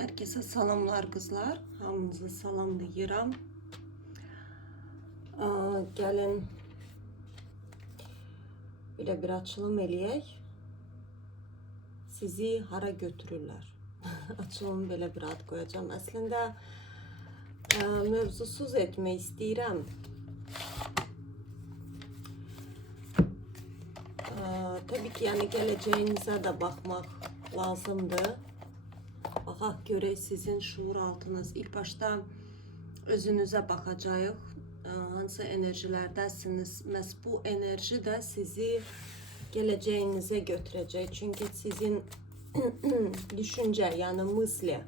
Herkese salamlar kızlar. Hamınızı salamlayıram. Gelin böyle bir açılım eləyək. Sizi hara götürürler? Açılımı böyle bir ad koyacağım. Aslında mövzusuz etmək istəyirəm. Tabii ki yani geleceğinize de bakmak lazımdır. Baxaq görək sizin şuur altınız. İlk başta özünüze bakacağıq. Hansı enerjilərdəsiniz? Məhz bu enerji də sizi geleceğinize götürəcək. Çünkü sizin düşünce yani misli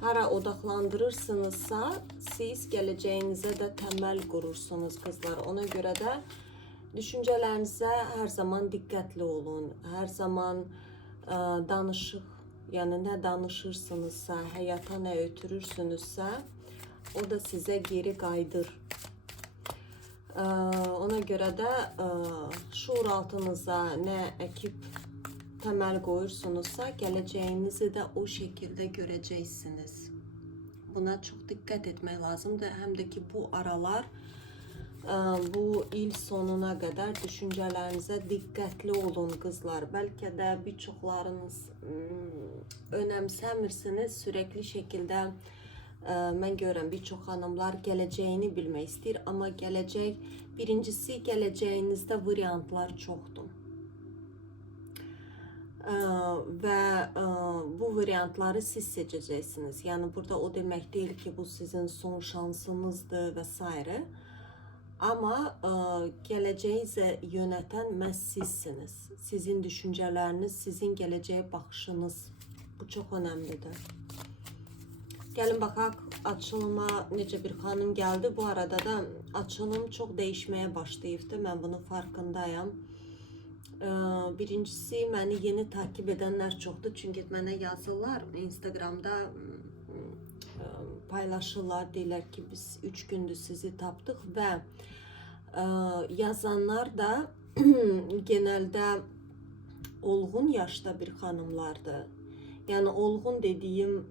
hara odaklandırırsınızsa siz geleceğinize de temel kurursunuz kızlar. Ona göre de düşüncelerinize her zaman dikkatli olun. Her zaman danışıq. Yani ne danışırsınızsa, hayata ne ötürürsünüzse o da size geri kaydır. Ona göre de şuur altınıza ne ekip temel koyursunuzsa geleceğinizi de o şekilde göreceksiniz. Buna çok dikkat etmek lazımdır. Hem de ki bu aralar bu il sonuna kadar düşüncelerinize dikkatli olun kızlar. Belki de birçoklarınız önemsemirsiniz. Sürekli şekilde ben görürüm birçok hanımlar geleceğini bilmek ister ama gelecek birincisi geleceğinizde varyantlar çoktur. Ve bu varyantları siz seçeceksiniz. Yani burada o demek değil ki bu sizin son şansınızdır vesaire. Ama geleceğinizi yöneten məhz sizsiniz. Sizin düşünceleriniz, sizin geleceğe bakışınız. Bu çok önemlidir. Gelin bakaq açılıma necə bir xanım geldi. Bu arada da açılım çok değişmeye başlayıbdı. Ben bunun farkındayım. Birincisi beni yeni takip edenler çoktu. Çünkü bana yazırlar Instagram'da paylaşırlar, deyirlər ki biz 3 gündür sizi tapdıq və yazanlar da genelde olgun yaşta bir hanımlardı. Yani olgun dediğim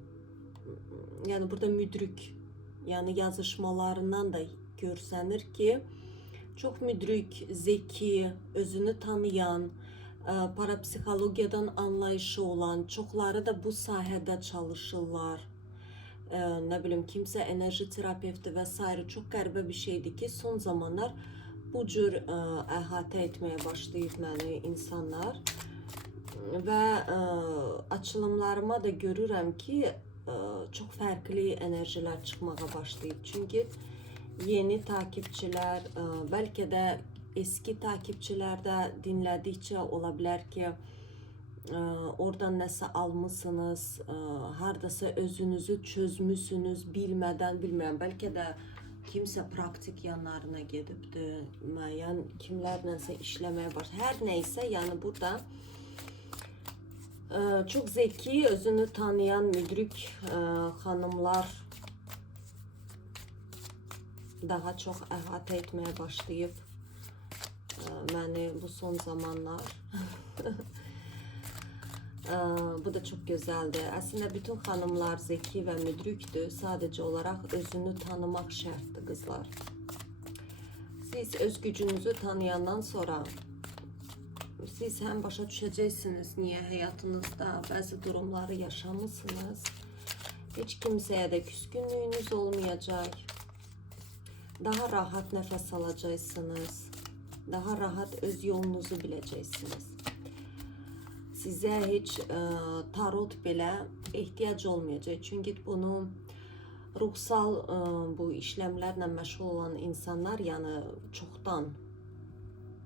yani burada müdrik yani yazışmalarından da görsənir ki çok müdrik, zeki, özünü tanıyan, parapsixologiyadan anlayışı olan, çoxları da bu sahədə çalışırlar. Ne bileyim kimse enerji terapevti vesaire çok qəribə bir şeydi ki son zamanlar bu cür əhatə etmeye başlayıb məni insanlar ve açılımlarıma da görürəm ki çok farklı enerjiler çıkmaya başlayıb. Çünkü yeni takipçiler belki de eski takipçiler de dinledikçe olabilir ki oradan nəsə almışsınız, hardasa özünüzü çözmüşsünüz bilmeden bilmeyen, belki de kimse praktik yanlarına gedibdir, müəyyən kimlərləsə işləməyə başlayır. Her neyse yani burada çok zeki, özünü tanıyan müdrik hanımlar daha çok əhatə etmeye başlayıb məni bu son zamanlar. Bu da çok güzeldi. Aslında bütün hanımlar zeki ve müdriktir. Sadece olarak özünü tanımak şarttır kızlar. Siz öz gücünüzü tanıyandan sonra siz hem başa düşəcəksiniz niye hayatınızda bazı durumları yaşamışsınız. Hiç kimseye de küskünlüğünüz olmayacak. Daha rahat nefes alacaksınız. Daha rahat öz yolunuzu bileceksiniz. Size hiç tarot bile ihtiyaç olmayacak. Çünkü bunu ruhsal bu işlemlerle meşgul olan insanlar yani çoktan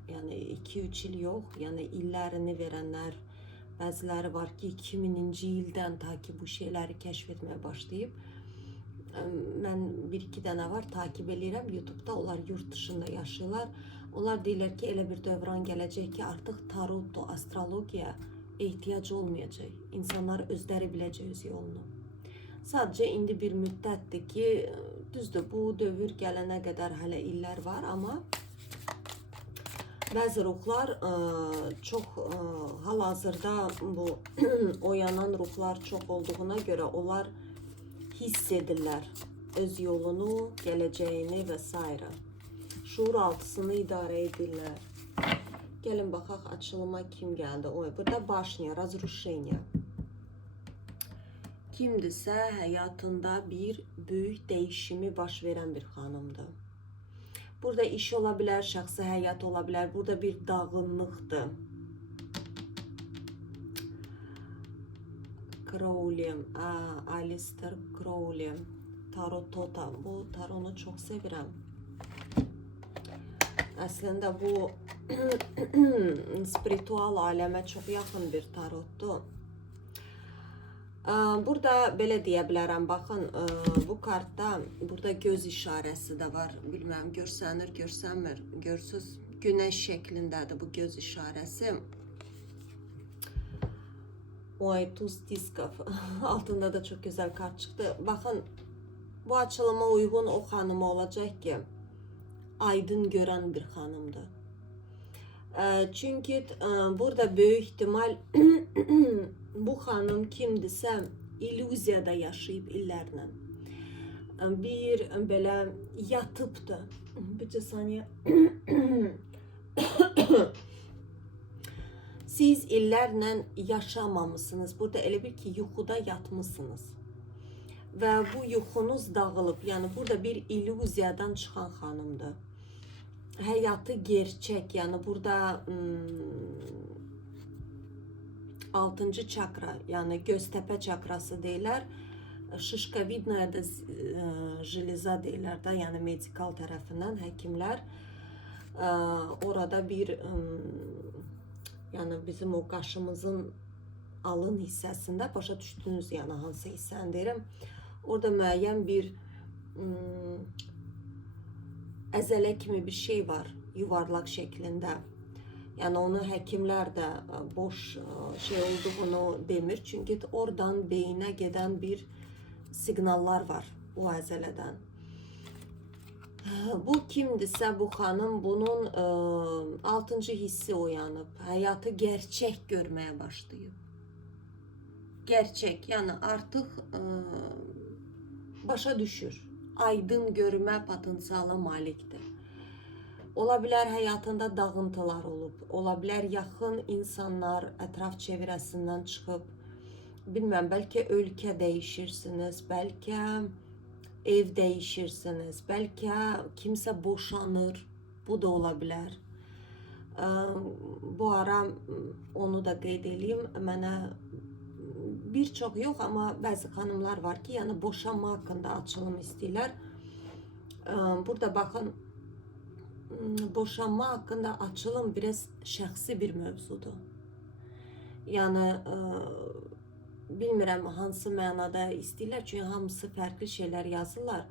yani 2-3 yıl yok yani illerini verenler bazıları var ki 2000-ci ildən ta ki bu şeyleri keşfetmeye başlayıp ben bir iki tane var takip edirəm YouTube'da, onlar yurt dışında yaşıyorlar. Onlar deyirlər ki elə bir dövran gələcək ki artık tarot, astrologiya ihtiyaç olmayacak. İnsanlar özləri biləcək öz yolunu. Sadece indi bir müddətdir ki düzdür bu dövr gələnə qədər hələ illər var ama Bəzi ruhlar çox hal-hazırda bu oyanan ruhlar çox olduğuna görə onlar hiss edirlər öz yolunu, gələcəyini və s. Şuur altısını idarə edirlər. Gəlin baxaq açılıma kim gəldi. Oy, burada başniya, razrушение. Kimdirsə həyatında bir böyük dəyişimi baş verən bir xanımdır. Burada iş ola bilər, şəxsi həyat ola bilər. Burada bir dağınlıqdır. Crowley, Alistair Crowley, Tarot Tota. Bu taronu çox sevirəm. Əslində bu spiritual aləmə çox yaxın bir tarotdur. Burada belə deyə bilərəm, baxın, bu kartda burada göz işarəsi də var. Bilməm, görsənir, görsənmir, görsüz. Günəş şəklindədir bu göz işarəsi. Oy, tuz diskov. Altında da çox gözəl kart çıxdı. Baxın, bu açılıma uyğun o xanıma olacaq ki, aydın görən bir xanımdır. Çünki burada böyük ihtimal bu xanım kimdirsə illüziyada yaşayıb illərlə. Bir belə yatıbdır. Bir saniyə. Siz illərlə yaşamamışsınız. Burada elə bir ki, yuxuda yatmışsınız. Və bu yuxunuz dağılıb. Yəni burada bir illüziyadan çıxan xanımdır. Həyatı gerçək, yəni burada 6-cı çakra, yəni göztəpə çakrası deyilər. Şişkovidnaya da jiliza deyilər də, yəni medikal tərəfindən həkimlər. Orada bir, yəni bizim o qaşımızın alın hissəsində, başa düşdünüz, yəni hansı hissəni deyirəm. Orada müəyyən bir əzələ kimi bir şey var, yuvarlaq şəklində. Yəni onu həkimlər də boş şey olduğunu demir. Çünki oradan beyinə gedən bir siqnallar var o əzələdən. Bu kimdirsə bu xanım, bunun 6-cı hissi oyanıb, həyatı gerçək görməyə başlayıb. Gerçək, yəni artıq başa düşür. Aydın görmə potensialı malikdir. Ola bilər həyatında dağıntılar olub, ola bilər yaxın insanlar ətraf çevrəsindən çıxıb, bilməm, bəlkə ölkə dəyişirsiniz, bəlkə ev dəyişirsiniz, bəlkə kimsə boşanır, bu da ola bilər. Bu ara onu da qeyd edeyim, mənə bir çox yox, amma bəzi xanımlar var ki, yəni boşanma haqqında açılım istəyirlər. Burada baxın, boşanma haqqında açılım biraz şəxsi bir mövzudur. Yəni, bilmirəm hansı mənada istəyirlər, çünki hamısı fərqli şeylər yazırlar.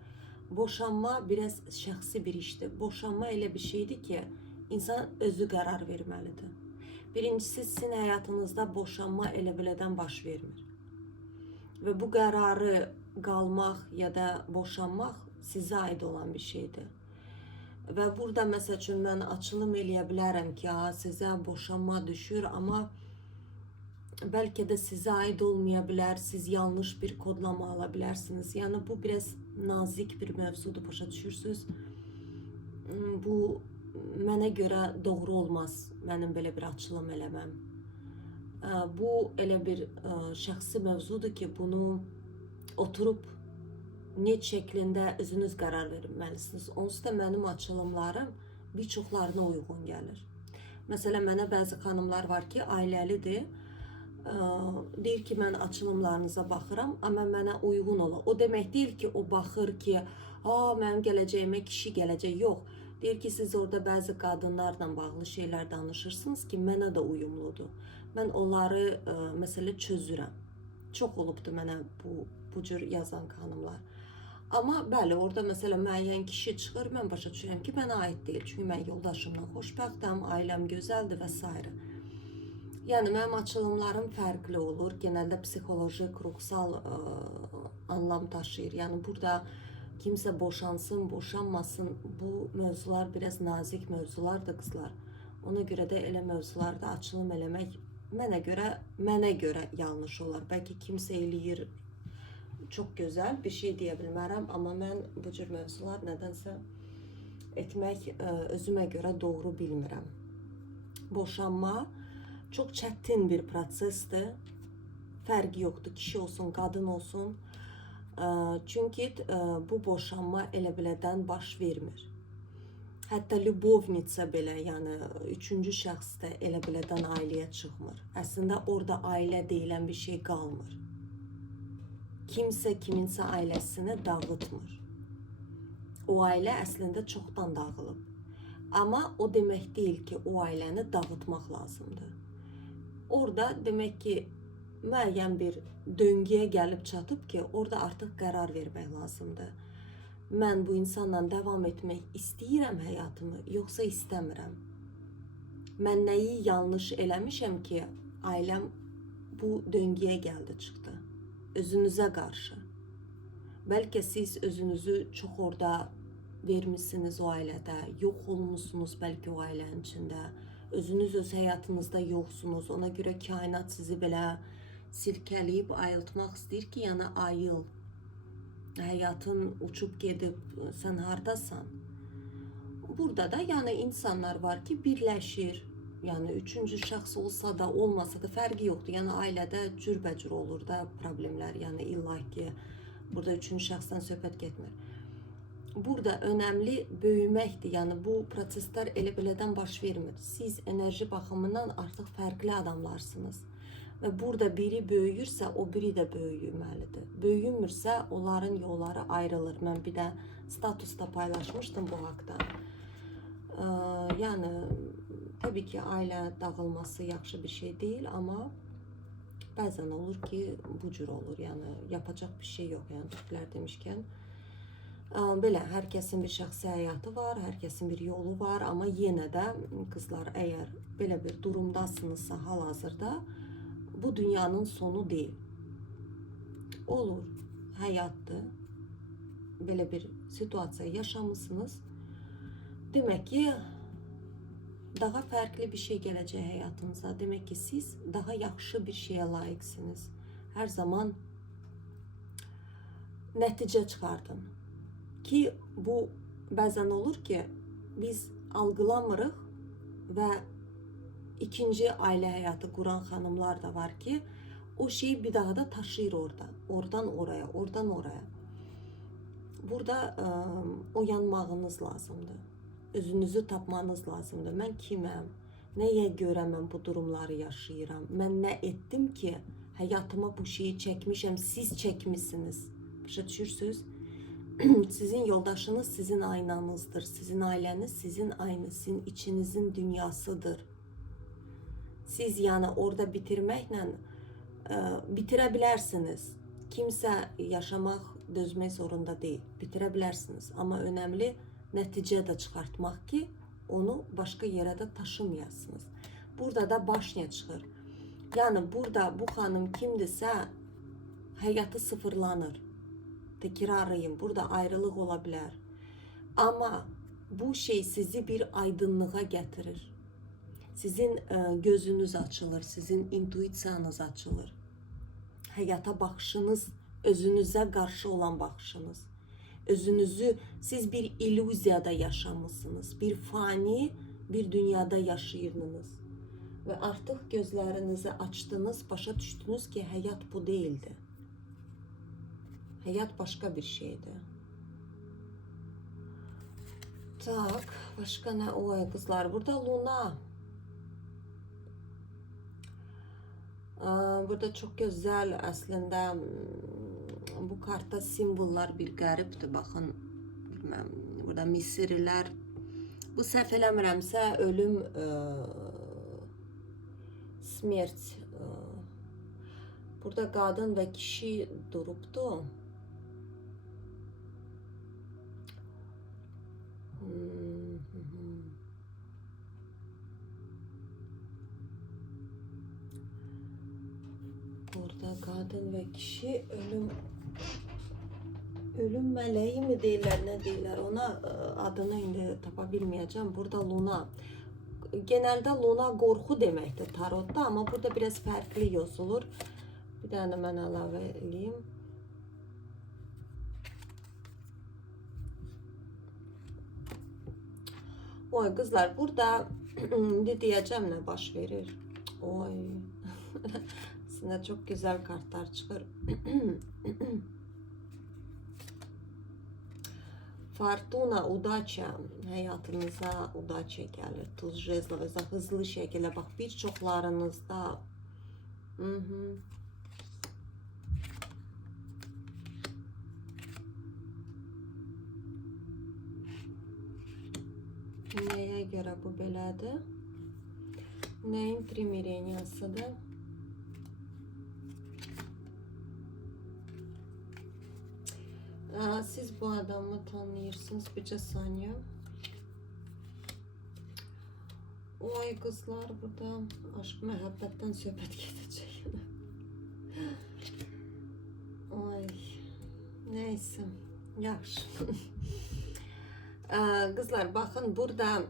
Boşanma biraz şəxsi bir işdir. Boşanma elə bir şeydir ki, insan özü qərar verməlidir. Birincisi, sizin həyatınızda boşanma elə belədən baş vermir. Və bu qərarı qalmaq ya da boşanmaq sizə aid olan bir şeydir. Və burada məsəl üçün mən açılım eləyə bilərəm ki, sizə boşanma düşür, amma bəlkə də sizə aid olmaya bilər, siz yanlış bir kodlama ala bilərsiniz. Yəni bu biraz nazik bir mövzudur, başa düşürsünüz. Bu mənə görə doğru olmaz, mənim belə bir açılım eləməm. Bu elə bir şəxsi mövzudur ki, bunu oturub net şəklində özünüz qərar verməlisiniz. Onsuz da mənim açılımlarım bir çoxlarına uyğun gəlir. Məsələn, mənə bəzi xanımlar var ki, ailəlidir. Deyir ki, mən açılımlarınıza baxıram, amma mənə uyğun ola. O demək deyil ki, o baxır ki, mənim gələcəyimə kişi gələcək. Yox. Deyir ki, siz orada bəzi qadınlarla bağlı şeylər danışırsınız ki, mənə də uyumludur. Mən onları, məsələ, çözürəm. Çox olubdur mənə bu cür yazan xanımlar. Amma bəli, orada məsələn müəyyən kişi çıxır, mən başa düşürəm ki, mənə aid deyil. Çünki mən yoldaşımla xoşbəxtəm, ailəm gözəldir və s. Yəni, mənim açılımlarım fərqli olur. Genəldə psixolojik, ruhsal anlam daşıyır. Yəni, burada kimsə boşansın, boşanmasın, bu mövzular biraz nazik mövzulardır, qızlar. Ona görə də elə mövzularda açılım eləmək mənə görə yanlış olar. Bəlkə kimsə eləyir, çox gözəl bir şey deyə bilmərəm, amma mən bu cür mövzular nədənsə etmək özümə görə doğru bilmirəm. Boşanma çox çətin bir prosesdir. Fərqi yoxdur, kişi olsun, qadın olsun. Çünki bu boşanma elə belədən baş vermir. Hətta любовница belə, yəni üçüncü şəxs də elə belədən ailəyə çıxmır. Əslində orada ailə deyilən bir şey qalmır. Kimsə kiminsə ailəsini dağıtmır. O ailə əslində çoxdan dağılıb. Amma o demək deyil ki, o ailəni dağıtmaq lazımdır. Orada demək ki, müəyyən bir döngüyə gəlib çatıb ki, orada artıq qərar vermək lazımdır. Mən bu insanla davam etmək istəyirəm həyatımı, yoxsa istəmirəm? Mən nəyi yanlış eləmişəm ki, ailəm bu döngüyə gəldi çıxdı? Özünüzə qarşı. Bəlkə siz özünüzü çox orada vermişsiniz o ailədə, yox olmuşsunuz bəlkə o ailənin içində. Özünüz öz həyatınızda yoxsunuz. Ona görə kainat sizi belə silkələyib ayıltmaq istəyir ki, yəni ayıl. Həyatın uçub gedib, sən hardasan? Burada da yəni insanlar var ki, birləşir. Yəni üçüncü şəxs olsa da, olmasa da fərqi yoxdur. Yəni ailədə cürbəcür olur da problemlər. Yəni illa ki, burada üçüncü şəxsdən söhbət getmir. Burada önəmli böyüməkdir. Yəni bu proseslər elə belədən baş vermir. Siz enerji baxımından artıq fərqli adamlarsınız. Və burada biri böyüyürsə, o biri də böyüməlidir. Böyümürsə, onların yolları ayrılır. Mən bir də statusda paylaşmışdım bu haqda. Yəni, təbii ki, ailə dağılması yaxşı bir şey deyil, amma bəzən olur ki, bu cür olur. Yəni, yapacaq bir şey yox. Yəni, türklər demişkən. Belə, hər kəsin bir şəxsi həyatı var, hər kəsin bir yolu var, amma yenə də qızlar, əgər belə bir durumdasınızsa hal-hazırda, bu dünyanın sonu deyil. Olur, həyatdır. Belə bir situasiya yaşamışsınız. Demək ki, daha fərqli bir şey gələcək həyatınıza. Demək ki, siz daha yaxşı bir şeyə layiqsiniz. Hər zaman nəticə çıxardın. Ki, bu bəzən olur ki, biz algılamırıq və İkinci ailə həyatı quran xanımlar da var ki, o şeyi bir daha da taşıyır orada. Oradan oraya, oradan oraya. Burada oyanmağınız lazımdır. Özünüzü tapmanız lazımdır. Mən kiməm? Nəyə görə mən bu durumları yaşayıram? Mən nə etdim ki, həyatıma bu şeyi çəkmişəm, siz çəkmişsiniz. Başa düşürsünüz? Sizin yoldaşınız sizin aynanızdır. Sizin ailəniz sizin aynı, sizin içinizin dünyasıdır. Siz yəni orada bitirməklə bitirə bilərsiniz. Kimsə yaşamaq, dözmək zorunda deyil. Bitirə bilərsiniz. Amma önəmli nəticə də çıxartmaq ki, onu başqa yerə də taşımayasınız. Burada da başına çıxır. Yəni burada bu xanım kimdirsə, həyatı sıfırlanır. Təkrarlayım, burada ayrılıq ola bilər. Amma bu şey sizi bir aydınlığa gətirir. Sizin gözünüz açılır, sizin intuisiyanız açılır. Həyata baxışınız, özünüzə qarşı olan baxışınız. Özünüzü, siz bir illüziyada yaşamışsınız. Bir fani bir dünyada yaşayırdınız. Və artıq gözlərinizi açdınız, başa düşdünüz ki, həyat bu deyildi. Həyat başqa bir şeydir. Tak, başqa nə oy qızlar? Burada Luna. Burada çox gözəl əslində bu kartda simvollar bir qəribdir. Baxın, bilməm, burada Misirlər. Bu səhv eləmirəmsə ölüm, smert. Burada qadın və kişi durubdu. Burada qadın və kişi ölüm mələyi mi deyirlər, nə deyirlər ona, adını indi tapa bilməyəcəm. Burada Luna, genelde Luna qorxu deməkdir tarotda, amma burada biraz fərqli yazılır. Bir dənə mən əlavə edeyim. Oy kızlar, burada ne diyeceğim, ne baş verir. Oy. Aslında çok güzel kartlar çıkar. Fortuna, udaça, həyatınıza udaça gəlir. Tuz jezloveza hızlı şəkildə, bax, bir çoxlarınızda nəyə görə bu belədir? Nəyin primireniyasıdır? Siz bu adamı tanıyırsınız, bircə saniyə. Oy kızlar, burada aşk məhəbbətdən söhbət gedəcək. Oy, neyse, yaxşı. Kızlar, baxın, burada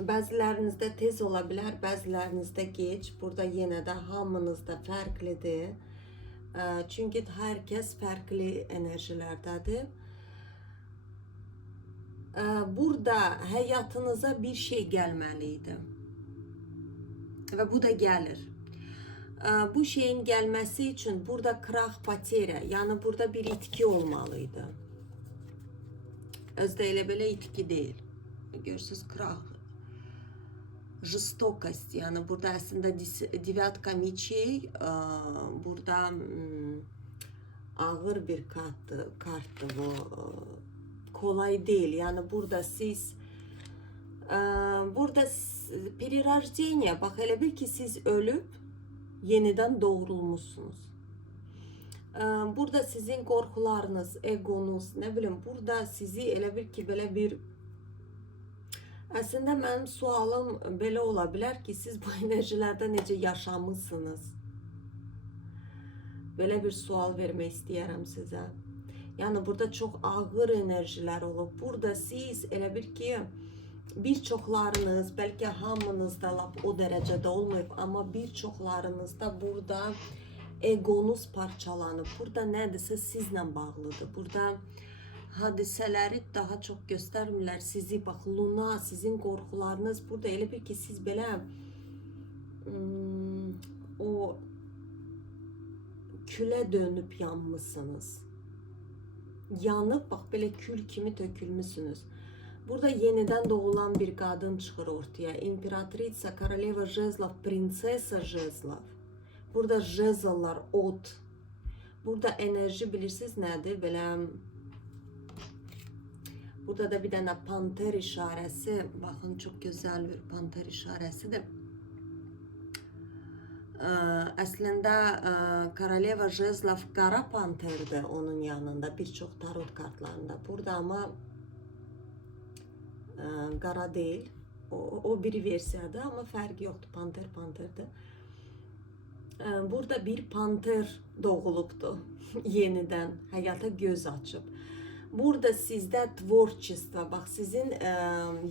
bəzilərinizdə tez ola bilər, bəzilərinizdə geç. Burada yenə də hamınızda fərqlidir. Çünki hər kəs fərqli enerjilərdədir. Burada həyatınıza bir şey gəlməliydi. Və bu da gəlir. Bu şeyin gəlməsi üçün burada krah poterya, yəni burada bir itki olmalıydı. Özdə elə belə itki deyil. Görürsünüz, krah. Жестокость, yani burada aslında devatka mечей, burada ağır bir karttı bu, kolay değil. Yani burada siz burada перерождение, bak, elə bil ki siz ölüb yeniden doğrulmuşsunuz. Burada sizin korkularınız, egonuz, ne bileyim, burada sizi elə bil ki belə bir, aslında mənim sualım belə ola bilər ki, siz bu enerjilərdə necə yaşamışsınız? Belə bir sual vermək istəyərəm sizə. Yəni burada çox ağır enerjilər olub. Burada siz elə bir ki, bir çoxlarınız, bəlkə hamınız da lap o dərəcədə olmayıb, amma bir çoxlarınızda burada egonuz parçalanıb. Burada nədirsə sizlə bağlıdır. Burada hadisələri daha çox göstərmirlər sizi. Bax, Luna, sizin qorxularınız burada elə bir ki, siz belə o külə dönüb yanmışsınız. Yanıb, bax, belə kül kimi tökülmüşsünüz. Burada yenidən doğulan bir qadın çıxır ortaya. İmperatrica, Koroleva Jezlov, Prinsesa Jezlov. Burada jezllar, ot. Burada enerji bilirsiniz nədir? Belə, burada da bir dənə panter işarəsi. Baxın, çox gözəl bir panter işarəsidir. Əslində Koroleva Jezlov qara panterdir onun yanında, bir çox tarot kartlarında. Burada ama qara deyil. O bir versiyadır, amma fərqi yoxdur. Panter panterdir. Burada bir panter doğulubdu. Yenidən həyata göz açıb. Burada sizdə tvorчество, bax, sizin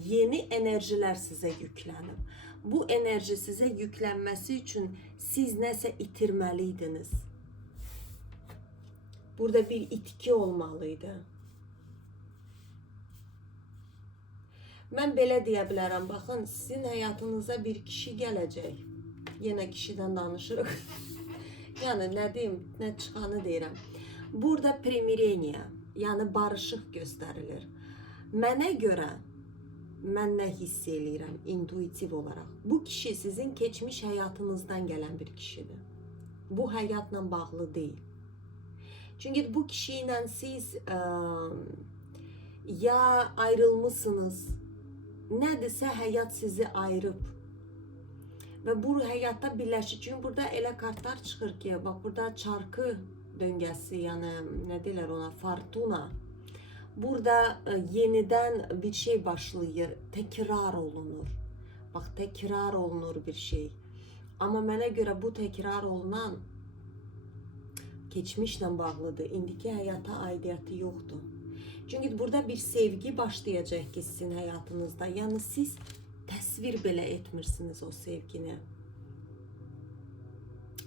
yeni enerjilər sizə yüklənib. Bu enerji sizə yüklənməsi üçün siz nəsə itirməliydiniz. Burada bir itki olmalıydı. Mən belə deyə bilərəm, baxın, sizin həyatınıza bir kişi gələcək. Yenə kişiden danışırıq. Yəni, nə deyim, nə çıxanı deyirəm. Burada primireniya, yəni barışıq göstərilir. Mənə görə, mən nə hiss eləyirəm intuitiv olaraq? Bu kişi sizin keçmiş həyatınızdan gələn bir kişidir. Bu həyatla bağlı deyil. Çünki bu kişi ilə siz ya ayrılmışsınız, nədirsə həyat sizi ayırıb. Və bu həyatda birləşir. Çünki burada elə kartlar çıxır ki, bax, burada çarkı döngəsi, yəni nə deyirlər ona, fortuna. Burada yenidən bir şey başlayır, təkrar olunur. Bax, təkrar olunur bir şey. Amma mənə görə bu təkrar olunan keçmişlə bağlıdır. İndiki həyata aidiyyəti yoxdur. Çünki burada bir sevgi başlayacaq ki, sizin həyatınızda. Yəni siz təsvir belə etmirsiniz o sevgini.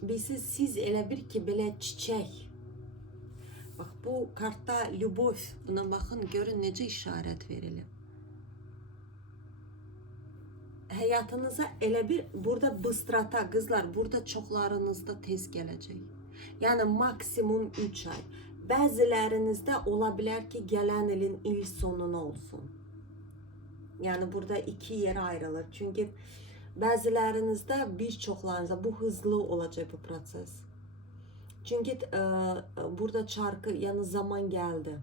Bilsiz, siz elə bir ki, belə çiçək. Bax, bu kartda любовь. Buna baxın, görün necə işarət verilib. Həyatınıza elə bir, burada bıstrata, qızlar, burada çoxlarınızda tez gələcək. Yəni, maksimum 3 ay. Bəzilərinizdə ola bilər ki, gələn ilin il sonuna olsun. Yəni, burada 2 yerə ayrılır. Çünki bəzilərinizdə, bir çoxlarınızda bu hızlı olacaq bu proses. Çünki burada çarkı, yəni zaman gəldi.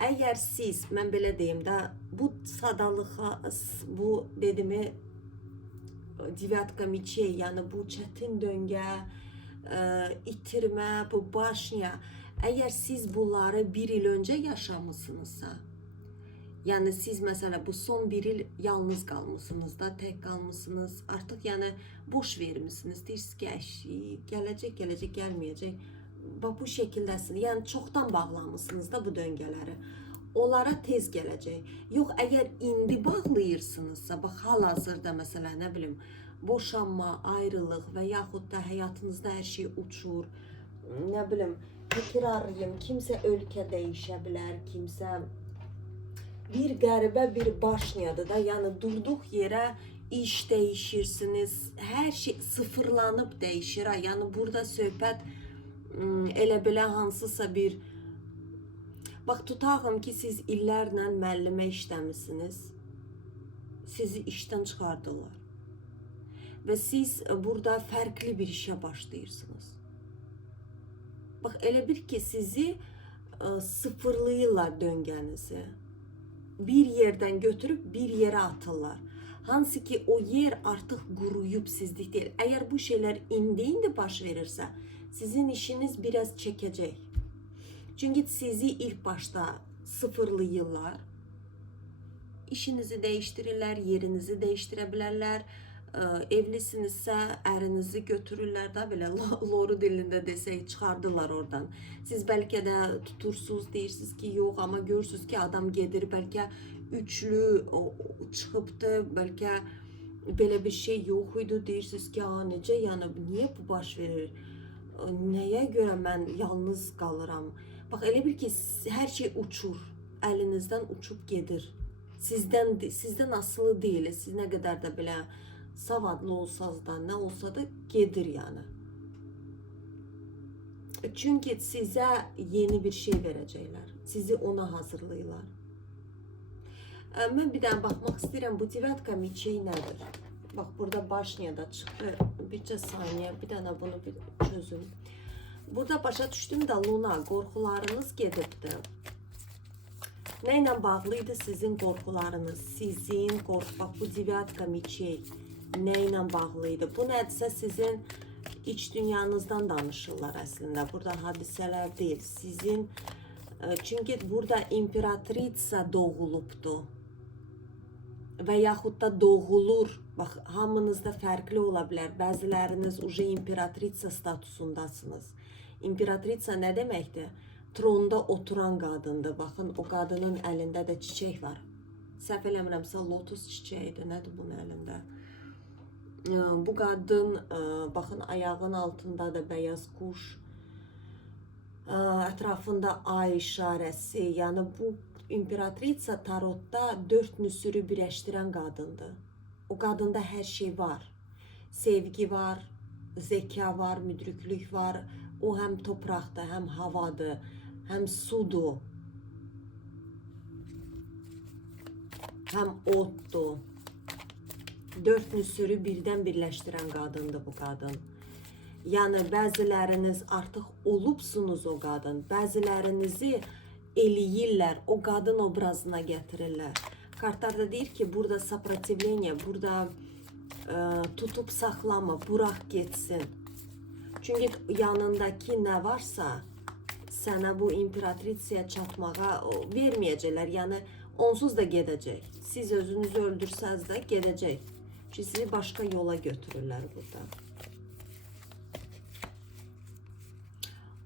Əgər siz, mən belə deyim də, bu sadalığa, bu dedimi, deviatka miçey, yəni bu çətin döngə, itirmə, bu başnya, əgər siz bunları bir il öncə yaşamısınızsa, yəni siz məsələn bu son bir il yalnız qalmışsınız da, tək qalmışsınız, artıq yəni boş vermişsiniz, deyirsiniz ki, gələcək, gəlməyəcək. Bax, bu şəkildəsiniz, yəni çoxdan bağlamışsınız da bu döngələri. Onlara tez gələcək. Yox, əgər indi bağlayırsınızsa, bax, hal-hazırda məsələn, nə bilim, boşanma, ayrılıq və yaxud da həyatınızda hər şey uçur, nə bilim, təkrarlayım, kimsə ölkə dəyişə bilər, kimsə bir qəribə bir başniyadır da, yəni durduq yerə iş dəyişirsiniz, hər şey sıfırlanıb dəyişir, yəni burada söhbət elə belə hansısa bir, bax, tutağım ki, siz illərlə müəllimə işləmişsiniz, sizi işdən çıxardılar və siz burada fərqli bir işə başlayırsınız. Bax, elə bir ki, sizi sıfırlayırlar döngənizi, bir yerdən götürüb bir yerə atırlar. Hansı ki, o yer artıq quruyub sizlik deyil. Əgər bu şeylər indi baş verirsə, sizin işiniz biraz çəkəcək. Çünki sizi ilk başda sıfırlayırlar, işinizi dəyişdirirlər, yerinizi dəyişdirə bilərlər, evlisinizsə ərinizi götürürlər da, belə loru dilində desək, çıxardırlar oradan. Siz bəlkə də tutursuz, deyirsiniz ki, yox, amma görürsünüz ki, adam gedir, bəlkə üçlü çıxıbdı, bəlkə belə bir şey yox idi, deyirsiniz ki, necə, yəni, niyə bu baş verir? Nəyə görə mən yalnız qalıram? Bax, elə bir ki, hər şey uçur, əlinizdən uçub gedir. Sizdən asılı deyil, siz nə qədər də belə savadlı olsanız da, nə olsa da gedir yəni. Çünki sizə yeni bir şey verəcəklər, sizi ona hazırlayırlar. Mən bir dənə baxmaq istəyirəm, bu deviatka miçey nədir? Bax, burada başniyada çıxdı, bircə saniyə, bir dənə bunu çözüm. Burada başa düşdüm də, Luna, qorxularınız gedibdir. Nə ilə bağlıydı sizin qorxularınız? Sizin qorxu, bax, bu deviatka miçey nə ilə bağlıydı? Bu nədirsə sizin iç dünyanızdan danışırlar əslində. Burada hadisələr deyil, sizin, çünki burada imperatrica doğulubdu. Və yaxud da doğulur, bax, hamınızda fərqli ola bilər, bəziləriniz uje imperatrica statusundasınız. Imperatrica nə deməkdir? Tronda oturan qadındır, baxın, o qadının əlində də çiçək var. Səhv eləmirəmsə, lotus çiçəyidir, nədir bunun əlində? Bu qadın, baxın, ayağın altında da bəyaz quş, ətrafında ay işarəsi, yəni bu imperatrica tarotda 4 nüsürü birləşdirən qadındır. O qadında hər şey var. Sevgi var, zeka var, müdriklük var. O həm topraqdır, həm havadır, həm sudur, həm otdur. 4 nüsürü birdən birləşdirən qadındır bu qadın. Yəni, bəziləriniz artıq olubsunuz o qadın, bəzilərinizi eləyirlər, o qadın obrazına gətirirlər. Kartlarda deyir ki, burada saprotivleniya, burada tutub saxlama, bıraq getsin. Çünki yanındakı nə varsa, sənə bu imperatritsiyaya çatmağa verməyəcəklər, yəni onsuz da gedəcək. Siz özünüzü öldürsəz də gedəcək. Çünki sizi başqa yola götürürlər burada.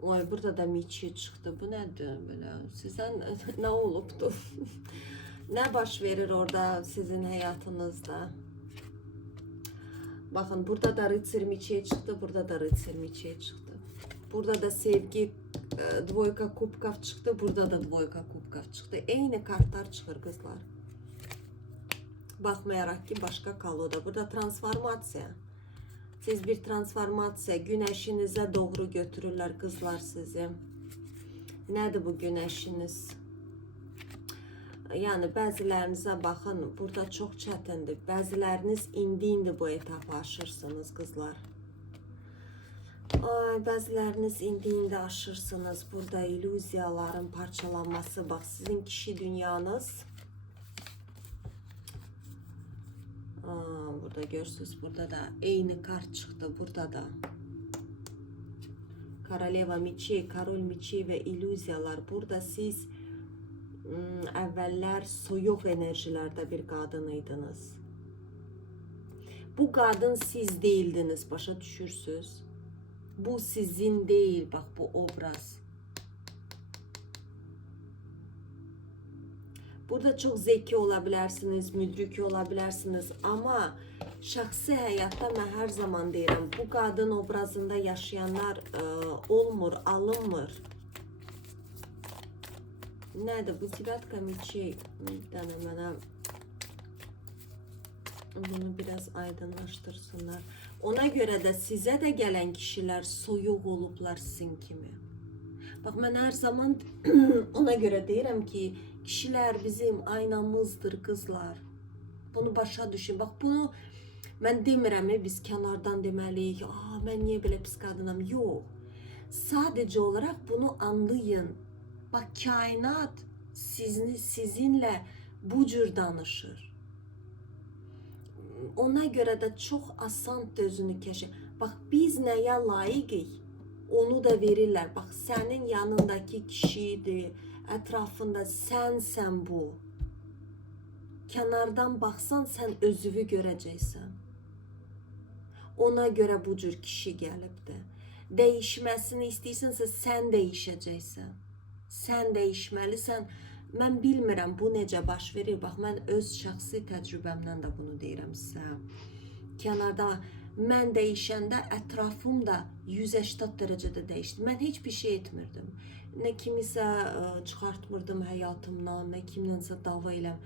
Oy, burada da miçi çıxdı. Bu nədir belə? Sizdən nə olubdu? Ne baş verir orada sizin hayatınızda? Bakın burada da Rıtsır Miçiye çıktı, burada da Rıtsır Miçiye çıktı. Burada da sevgi Dvoyka Kubkov çıktı, burada da Dvoyka Kubkov çıktı. Eyni kartlar çıxır kızlar. Baxmayaraq ki başqa kaloda. Burada transformasiya. Siz bir transformasiya, güneşinize doğru götürürlər kızlar sizi. Nədir bu güneşiniz? Yəni bəzilərinizə baxın, burada çox çətindir. Bəziləriniz indi bu etapı aşırsınız qızlar. Ay, bəziləriniz indi aşırsınız. Burada illüziyaların parçalanması. Bax, sizin kişi dünyanız. Burada görürsünüz, burada da eyni kart çıktı. Burada da Koroleva Miçi, Karol Miçi ve illüziyalar. Burada siz əvvəllər soyuq enerjilərdə bir qadınıydınız. Bu qadın siz değildiniz, başa düşürsünüz. Bu sizin değil, bak bu obraz. Burada çok zeki olabilirsiniz, müdrik olabilirsiniz ama şəxsi həyatda mən hər zaman deyirəm, bu qadın obrazında yaşayanlar olmur, alınmır. Nədir bu Tibetka Miçi? Mənə bunu biraz aydınlaştırsınlar. Ona göre de size de gelen kişiler soyuq olublar sizin kimi. Bak mən hər zaman ona göre deyirəm ki, kişilər bizim aynamızdır kızlar. Bunu başa düşün. Bak bunu mən demirəm biz kənardan deməliyik. Mən niyə belə pis qadınam? Yox. Sadece olarak bunu anlayın. Bak kainat sizinle bu cür danışır. Ona göre de çok asan özünü keşif. Bak biz neye layıqıq? Onu da verirlər. Bak senin yanındaki kişiydi, etrafında sensən bu. Kənardan baxsan sen özünü görəcəksən. Ona göre bu cür kişi gəlibdi. Değişmesini istəyirsənsə sən değişəcəksən. Sən değişməlisən. Mən bilmirəm bu necə baş verir. Bax mən öz şəxsi təcrübəmdən də bunu deyirəm sizə. Kənarda mən değişəndə ətrafım da 180 dərəcədə dəyişdi. Mən heç bir şey etmirdim. Nə kimisə çıxartmırdım həyatımdan, nə kimlənsə dava eləm.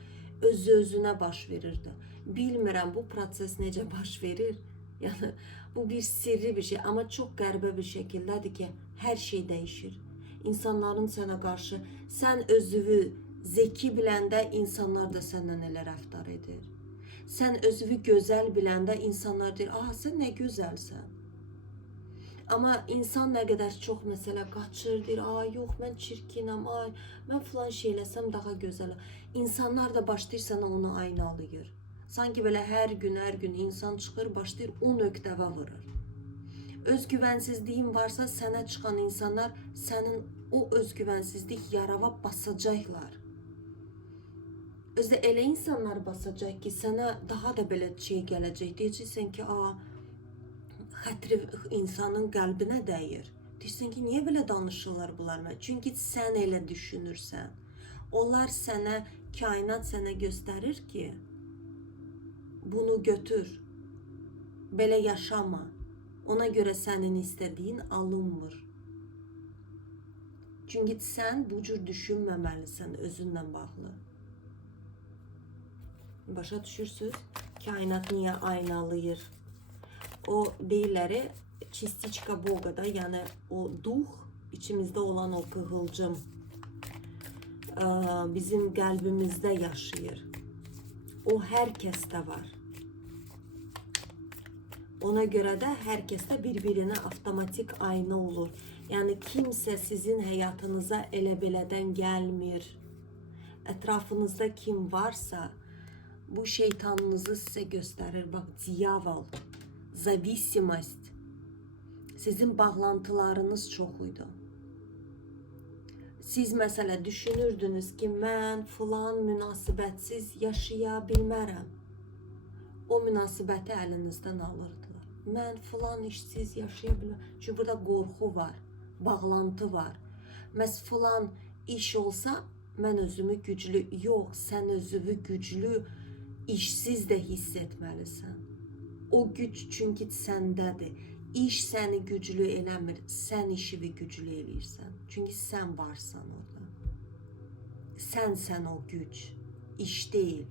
Özü-özünə baş verirdi. Bilmirəm bu proses necə baş verir. Yəni bu bir sirri bir şey, amma çox qəribə bir şəkildədir ki, hər şey dəyişir. İnsanların sənə qarşı, sən özünü zeki biləndə insanlar da səndən elə rəftar edir. Sən özünü gözəl biləndə insanlar deyir, sən nə gözəlsən. Amma insan nə qədər çox məsələ qaçır, deyir, yox mən çirkinəm, mən filan şey eləsəm daha gözələm. İnsanlar da başlayır sənə onu aynalayır. Sanki belə hər gün insan çıxır, başlayır o nöqtəvə vurur. Özgüvensizliğin varsa sənə çıxan insanlar sənin o özgüvensizlik yarava basacaqlar. Özdə elə insanlar basacaq ki, sənə daha da belə şey gələcək. Deyəcəksən ki, xətri insanın qəlbinə dəyir. Deyirsən ki, niyə belə danışırlar bunlar mənə? Çünki sən elə düşünürsən. Onlar sənə, kainat sənə göstərir ki, bunu götür, belə yaşama. Ona göre senin istediğin alınmır. Çünkü sen bu cür düşünməməlisən özündən bağlı. Başa düşürsünüz? Kainat niye aynalayır? O deyirləri частичка Boga da, yani o duh, içimizde olan o kıvılcım bizim qəlbimizdə yaşayır. O herkeste var. Ona göre de herkeste birbirine avtomatik ayna olur. Yani kimse sizin hayatınıza elə belədən gəlmir. Etrafınızda kim varsa bu şeytanınızı size gösterir. Bak, diyavol, zavisimost. Sizin bağlantılarınız çoxuydu. Siz mesela düşünürdünüz ki mən filan münasibətsiz yaşaya bilmərəm. O münasibəti əlinizdən alırdılar. Mən filan işsiz yaşaya bilmərəm. Çünki burada qorxu var, bağlantı var. Məs filan iş olsa mən özümü güclü, yox, sən özünü güclü, işsiz də hiss etməlisən. O güc çünki səndədir. İş səni güclü eləmir, sən işini güclü eləyirsən. Çünki sən varsan orada. Sən o güc, iş deyil.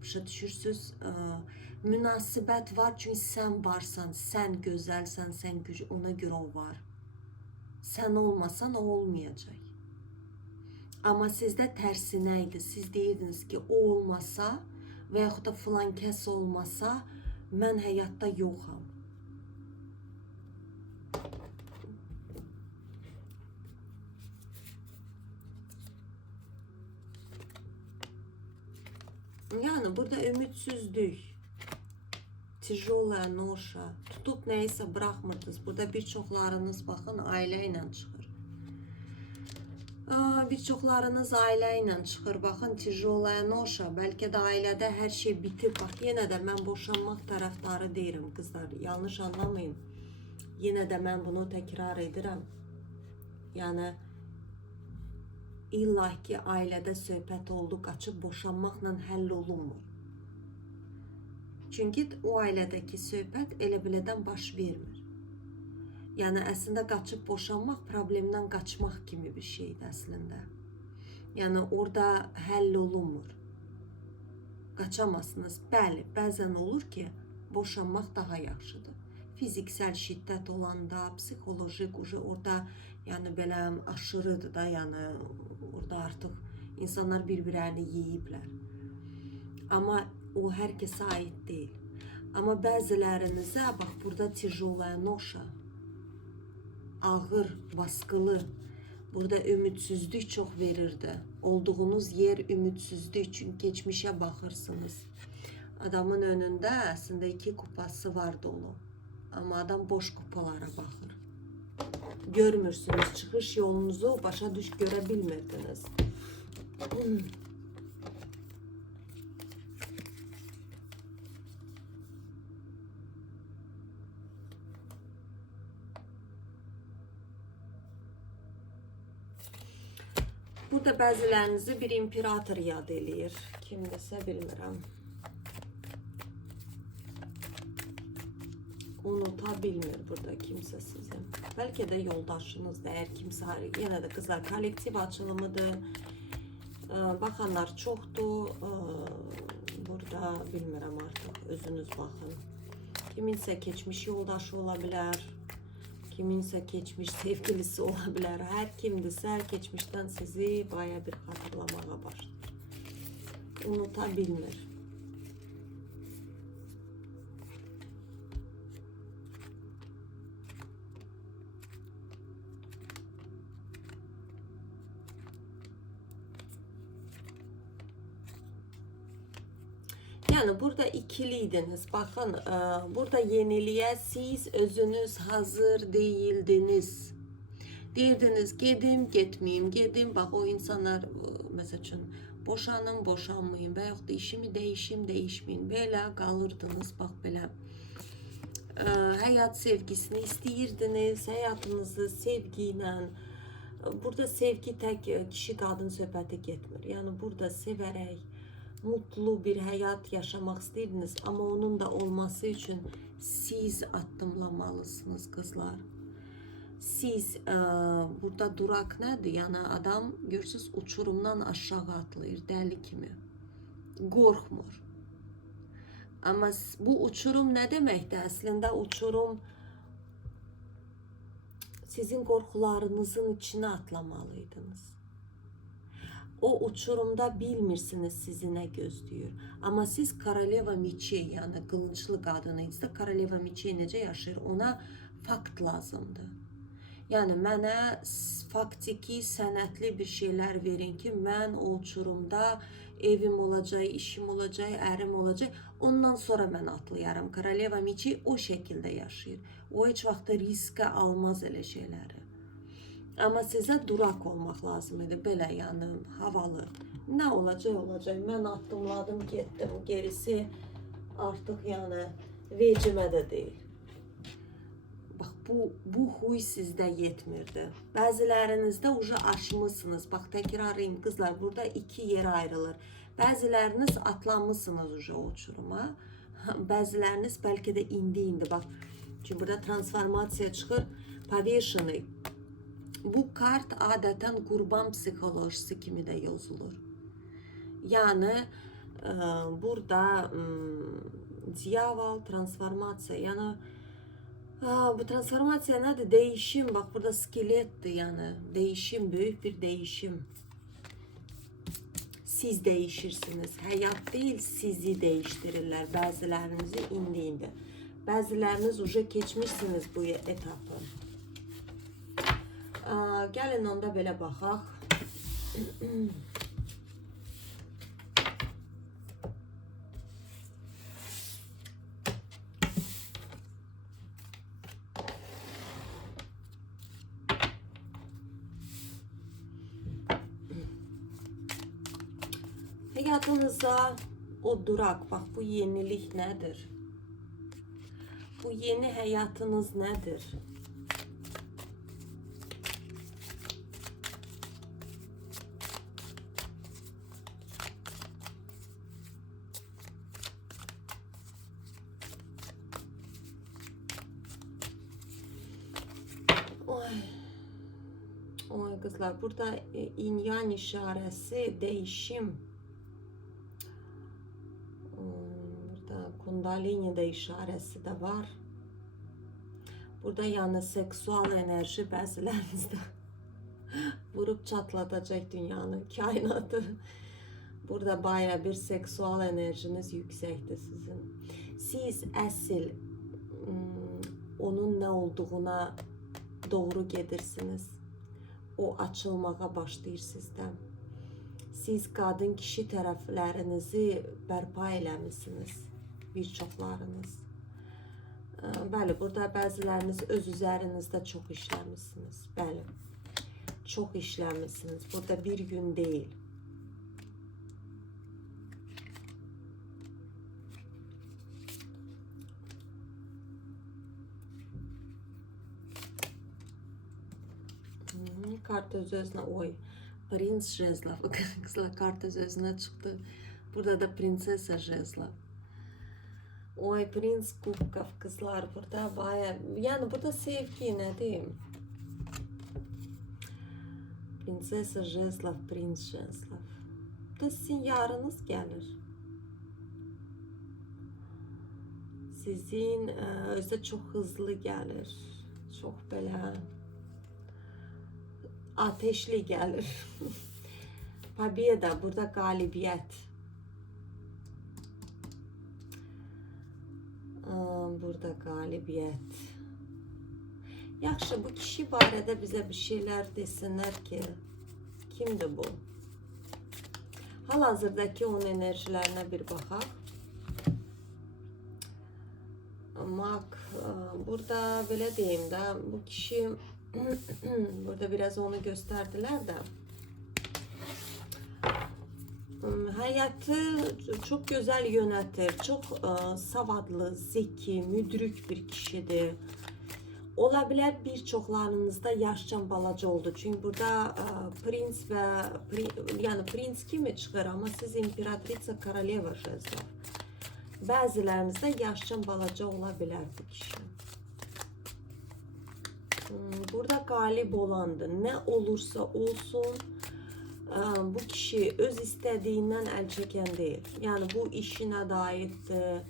Başa düşürsünüz? Münasibət var çünki sən varsan, sən gözəlsən, sən güc, ona görə o var. Sən olmasan o olmayacaq. Amma sizdə tərsinə idi. Siz deyirdiniz ki, o olmasa və yaxud da filan kəs olmasa, mən həyatda yoxam. Yani burada ümidsizlik, tijolaya noşa, tutup neyse bırakmırdınız. Burada birçoklarınız bakın aileyle çıxır. Birçoklarınız aileyle çıxır. Bakın tijolaya noşa, belki de ailede her şey bitip. Bak yine de ben boşanmak taraftarı değilim kızlar. Yanlış anlamayın. Yine de ben bunu tekrar edirəm. Yani İlla ki ailədə söhbət oldu, qaçıb boşanmaqla həll olunmur. Çünki o ailədəki söhbət elə bilədən baş vermir. Yəni əslində qaçıb boşanmaq problemdən qaçmaq kimi bir şeydir əslində. Yəni orada həll olunmur. Qaçamazsınız. Bəli, bəzən olur ki, boşanmaq daha yaxşıdır. Fiziksel şiddet olanda, psikolojik orada yani belə aşırıdır da, yani orada artık insanlar bir-birlərini yeyiblər. Ama o hər kəsə ait değil. Ama bəzilərinizə bax burada tijolaya noşa, ağır, baskılı, burada ümidsizlik çox verirdi. Olduğunuz yer ümidsizlik, çünkü geçmişe baxırsınız. Adamın önündə əslində 2 kupası var dolu. Ama adam boş kupalara bakır. Görmürsünüz, çıkış yolunuzu başa düş görebilmirdiniz. Burada bəzilərinizi bir imperator yad eləyir. Kimdəsə bilmirəm. Unuta bilmir burada kimse sizi. Belki de yoldaşınız da, eğer kimse, yine de kızlar kolektif açılımıdır. Bakanlar çoxdur. Burada bilmirəm artık, özünüz bakın. Kiminsə keçmiş yoldaşı ola bilər. Kiminsə keçmiş sevgilisi ola bilər. Hər kimdirsə keçmişten sizi baya bir hatırlamağa başlar. Unuta bilmir. Yani burada ikiliydiniz. Bakın burada yeniliğe siz özünüz hazır değildiniz. Deyirdiniz gedim, getmeyeyim, gedim. Bak o insanlar mesela için boşanım, boşanmayın. Veyahut da işimi değişim, değişmeyin. Belə qalırdınız. Bak belə hayat sevgisini isteyirdiniz. Hayatınızı sevgiyle. Burada sevgi tek kişi kadın söhbəti getmir. Yani burada severek mutlu bir hayat yaşamak istediniz ama onun da olması için siz adımlamalısınız kızlar. Siz burada durak nedir? Yani adam görürsünüz uçurumdan aşağı atlayır deli kimi. Qorxmur. Ama bu uçurum ne demekti? Aslında uçurum sizin qorxularınızın içine atlamalıydınız. O uçurumda bilmirsiniz sizi ne gözlüyor. Ama siz Koroleva Meçey, yani kılıçlı kadınıyız da Koroleva Meçey necə yaşayır, ona fakt lazımdır. Yani mənə faktiki, sənətli bir şeyler verin ki, mən o uçurumda evim olacaq, işim olacaq, ərim olacaq. Ondan sonra mən atlayaram. Koroleva Meçey o şekilde yaşayır. O heç vaxt riskə almaz elə şeyləri. Ama size durak olmak lazım idi. Belə yani havalı. Ne olacak olacak. Ben addımladım gittim. Gerisi artık yani vecime de değil. Bak bu huy sizdə yetmirdi. Bəzilərinizdə uca aşmışsınız. Bax, təkrarlayım qızlar, burada iki yerə ayrılır. Bəziləriniz atlanmışsınız uca o uçuruma. Bəziləriniz bəlkə də indi. Bax, çünki burada transformasiya çıxır. Повешенный. Bu kart adətən qurban psixolojisi kimi də yazılır. Yəni, burada diyavol, transformasiya, yəni bu transformasiya nədir? Değişim. Bax, burada skeletdir, yəni değişim, böyük bir değişim. Siz değişirsiniz. Həyat deyil, sizi değiştirirlər. Bəzilərinizi indi. Bəziləriniz uca keçmişsiniz bu etapı. Gəlin onda belə baxaq. Həyatınıza o durak, bax, bu yenilik nədir? Bu yeni həyatınız nədir? Oy kızlar, burada inyan işaresi, değişim. Burada kundalini de işaresi de var. Burada yani seksual enerji bəzilerinizdə vurup çatlatacak dünyanı, kainatı. Burada bayağı bir seksual enerjiniz yüksekti sizin. Siz əsl onun ne olduğuna doğru gedirsiniz. O açılmağa başlayır sizdən. Siz qadın kişi tərəflərinizi bərpa eləmisiniz. Bir çoxlarınız. Bəli, burada bəziləriniz öz üzərinizdə çox işləmisiniz. Bəli, çox işləmisiniz. Burada bir gün deyil. Kart öz-özünə, oy, prins jezla. Kızlar, kart öz-özünə çıxdı. Burada da prinsesa jezla. Oy, prins kubkov, kızlar, burada bayağı, yani burada sevgi, ne diyeyim? Prinsesa jezla, prins jezla. Burada sizin yarınız gəlir. Sizin özdə çox hızlı gəlir. Çox belə ateşli gəlir. Победа, burada qalibiyət. Burada qalibiyət. Yaxşı, bu kişi barədə bizə bir şeylər desinlər ki, kimdir bu? Hal-hazırdakı onun enerjilərinə bir baxaq. Mak, burada belə deyim də, bu kişi burada biraz onu gösterdiler de. Hayatı çok güzel yönetir. Çok savadlı, zeki, müdrik bir kişidir. Olabilir birçoklarınızda yaşcan balaca oldu. Çünkü burada prens ve yani prens kimi çıxır, ama siz imperatrica, koroleva jezlov. Bəzilərinizdə yaşcan balaca olabilir bu kişi. Burada galip olandı. Ne olursa olsun bu kişi öz istediğinden el çeken değil. Yani bu işine dairdi,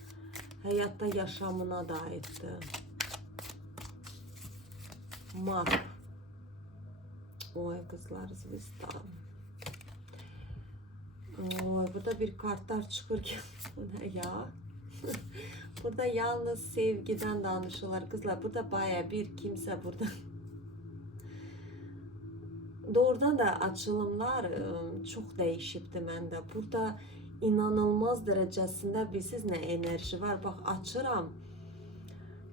hayatta yaşamına dairdi. Mak. Oy kızlar, zvistan. Oy, burada bir kartlar çıkır ki bu ne ya? Burada yalnız sevgiden danışırlar kızlar. Burada baya bir kimse burada. Doğrudan da açılımlar çok değişipti məndə. Burada inanılmaz derecesinde bilsiz ne enerji var. Bak, açıram.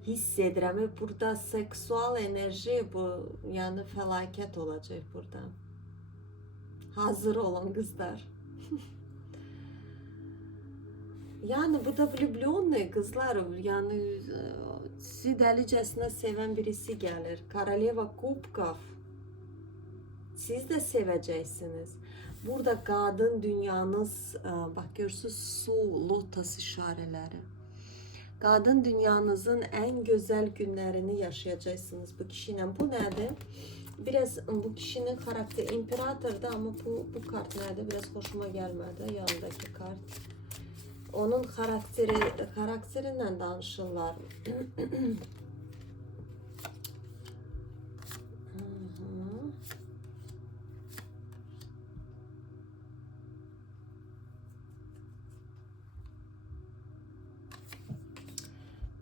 Hiss edirəm. Burada seksual enerji, bu yani felaket olacak burada. Hazır olun kızlar. Yani bu da влюбленный kızlar. Yani sizi delicesine seven birisi gelir. Koroleva Kubkov. Siz de seveceksiniz. Burada kadın dünyanız, bak görürsünüz su, lotus işareleri. Kadın dünyanızın en güzel günlerini yaşayacaksınız bu kişiyle. Bu nedir? Biraz bu kişinin karakteri imparatordu ama bu kart nerede? Biraz hoşuma gelmedi yanındaki kart. Onun karakterinden danışırlar.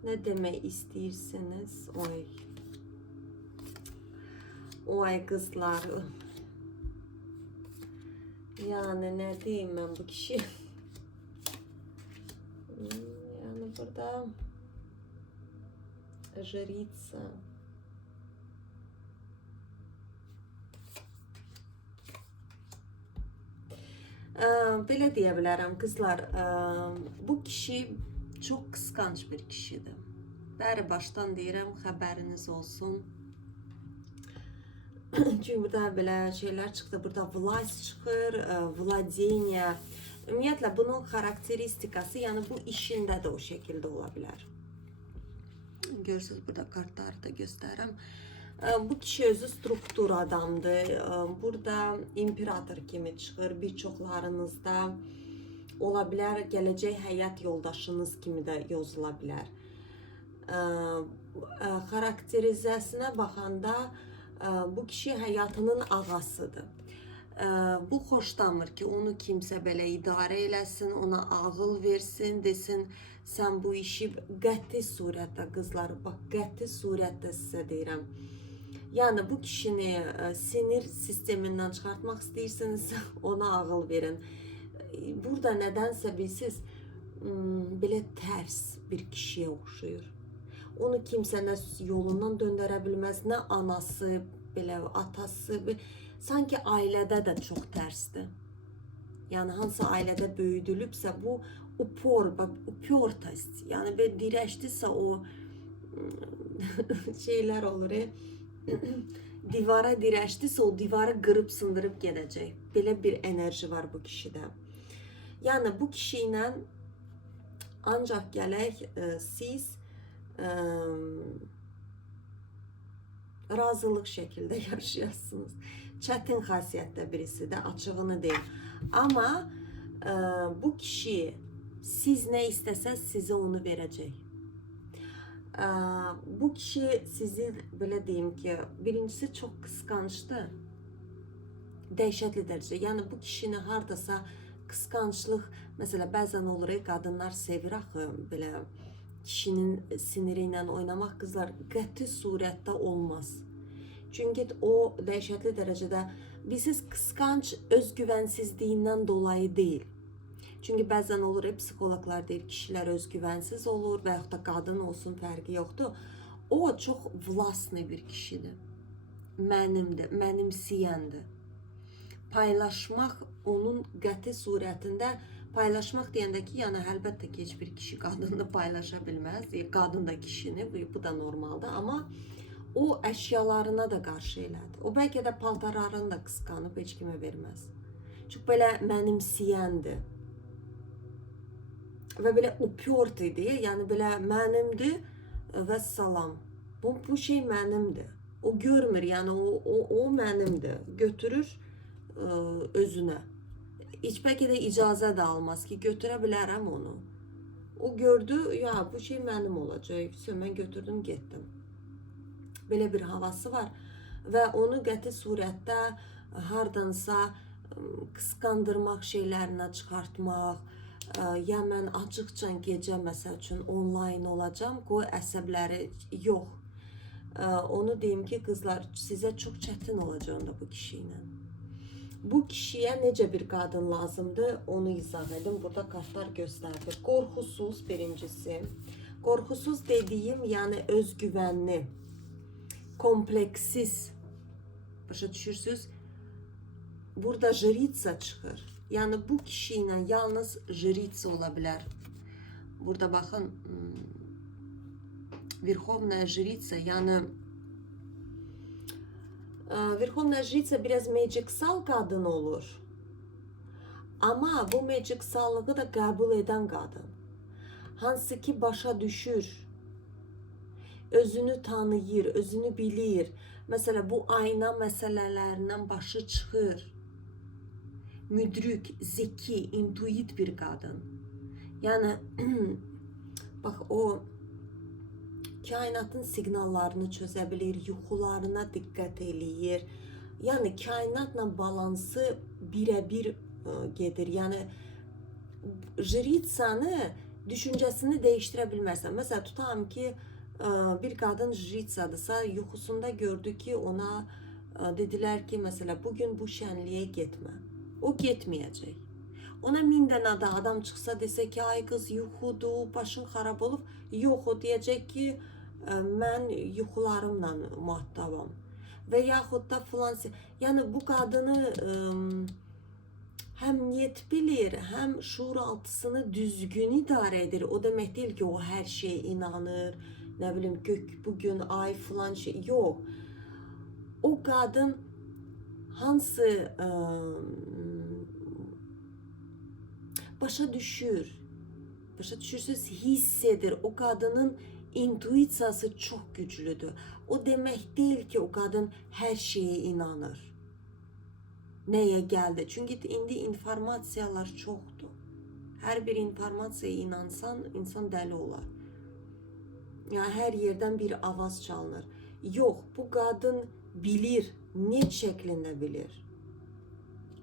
Ne demek istiyorsunuz? Oy. Oy kızlar. Yani ne diyeyim ben bu kişi? Yani burada жрица. Belə deyə bilərəm kızlar, bu kişi çok kıskanç bir kişidir. Bəri baştan deyirəm, xəbəriniz olsun. Çünkü burada belə şeyler çıktı. Burada власть çıxır, vladение. Ümumiyyətlə bunun karakteristikası, yani bu işində də o şekilde olabilir. Görürsünüz burada kartları da göstereyim. Bu kişi özü struktur adamdır. Burada imperator kimi çıxır. Birçoklarınızda olabilir, gələcək həyat yoldaşınız kimi də yazıla bilər. Karakterizəsinə baxanda bu kişi həyatının ağasıdır. Bu xoşlamır ki, onu kimsə belə idarə eləsin, ona ağıl versin, desin, sən bu işi qəti surətdə, qızlar, bax, qəti surətdə sizə deyirəm. Yəni, bu kişini sinir sistemindən çıxartmaq istəyirsiniz, ona ağıl verin. Burada nədənsə bilsiz, belə tərs bir kişiyə oxşuyur. Onu kimsə nə yolundan döndərə bilməz, nə anası, belə atası, sanki ailədə də çox tərsdir. Yəni hansı ailədə böyüdülübsə bu upyortost, yəni belə dirəşdirsə o şeylər olur. Divara dirəşdirsə o divarı qırıb sındırıb gedəcək. Belə bir enerji var bu kişidə. Yəni bu kişi ilə ancaq gələk siz razılıq şəkildə yaşayasınız. Çətin xasiyyətdə birisi də, açığını deyil. Amma bu kişi siz nə istəsəz sizə onu verəcək. Bu kişi sizi belə deyim ki, birincisi çox qısqancdır. Dəhşətli dərəcə. Yəni bu kişini hardasa qısqanclıq, məsələ bəzən olur, qadınlar sevir axı belə kişinin siniri ilə oynamaq, qızlar qəti surətdə olmaz. Çünki o dəhşətli dərəcədə bilsiz qısqanc özgüvənsizliyindən dolayı deyil. Çünki bəzən olur, psixologlar deyir, kişilər özgüvənsiz olur və yaxud da qadın olsun, fərqi yoxdur. O çox vlastni bir kişidir. Mənimdir, mənimsiyəndir. Paylaşmaq onun qəti surətində, paylaşmaq deyəndə ki, yəni əlbəttə ki, heç bir kişi qadını paylaşa bilməz. Qadın da kişini, bu da normaldır. Amma o əşyalarına da qarşı elədir. O bəlkə də paltarlarını da qısqanıb heç kimə verməz. Çünki belə mənimsiyəndir. Və belə upört idi, yəni belə mənimdir və salam. Bu şey mənimdir. O görmür, yəni o mənimdir. Götürür özünə. Heç bəlkə də icazə də almaz ki, götürə bilərəm onu. O gördü, ya bu şey mənim olacaq. Mən götürdüm, getdim. Belə bir havası var və onu qəti surətdə hardansa qısqandırmaq şeylərinə çıxartmaq, ya mən açıqcan gecə məsəl üçün onlayn olacam, qoy əsəbləri yox. Onu deyim ki, qızlar, sizə çox çətin olacaq onda bu kişi ilə. Bu kişiyə necə bir qadın lazımdır, onu izah edim. Burada kartlar göstərdi. Qorxusuz birincisi. Qorxusuz dediyim, yəni özgüvənli, kompleksiz. Başa düşürsünüz? Burada jritsa çıxır. Yəni bu kişi ilə yalnız jritsa ola bilər. burada baxın, Verxovnaya Jritsa, yəni Verxovnaya Jritsa biraz magicsal qadın olur. Amma bu magicsallığı da qəbul edən qadın. Hansı ki başa düşür, özünü tanıyır, özünü bilir. Mesela bu ayna meselelerinden başı çıxır. Müdrik, zeki, intuit bir qadın. Yəni, bax o kainatın siqnallarını çözə bilir, yuxularına diqqət eləyir. Yəni kainatla balansı birə-bir gedir. Yəni Jritsanı düşüncəsini dəyişdirə bilmərsən. Məsələn, tutam ki, bir qadın Jritsadırsa, yuxusunda gördü ki, ona dedilər ki, məsələn, bugün bu şənliyə getmə. O getməyəcək. Ona 1000 dənə də adam çıxsa desə ki, ay qız yuxudur, başın xarab olub. Yox, o deyəcək ki, mən yuxularımla muhattabam. Və yaxud da filan. Yəni bu qadını həm niyet bilir, həm şuuraltısını düzgün idarə edir. O demək deyil ki, o hər şeyə inanır. Nə bilim, gök bugün, ay filan şey. Yox. O qadın hansı başa düşür. Başa düşürsünüz, hiss edir. O qadının intuisiyası çox güclüdür. O demək deyil ki, o qadın hər şeyə inanır. Nəyə gəldi? Çünki indi informasiyalar çoxdur. Hər bir informasiyaya inansan, insan dəli olar. Yəni hər yerdən bir avaz çalınır. Yox, bu qadın bilir, niyet şəklində bilir.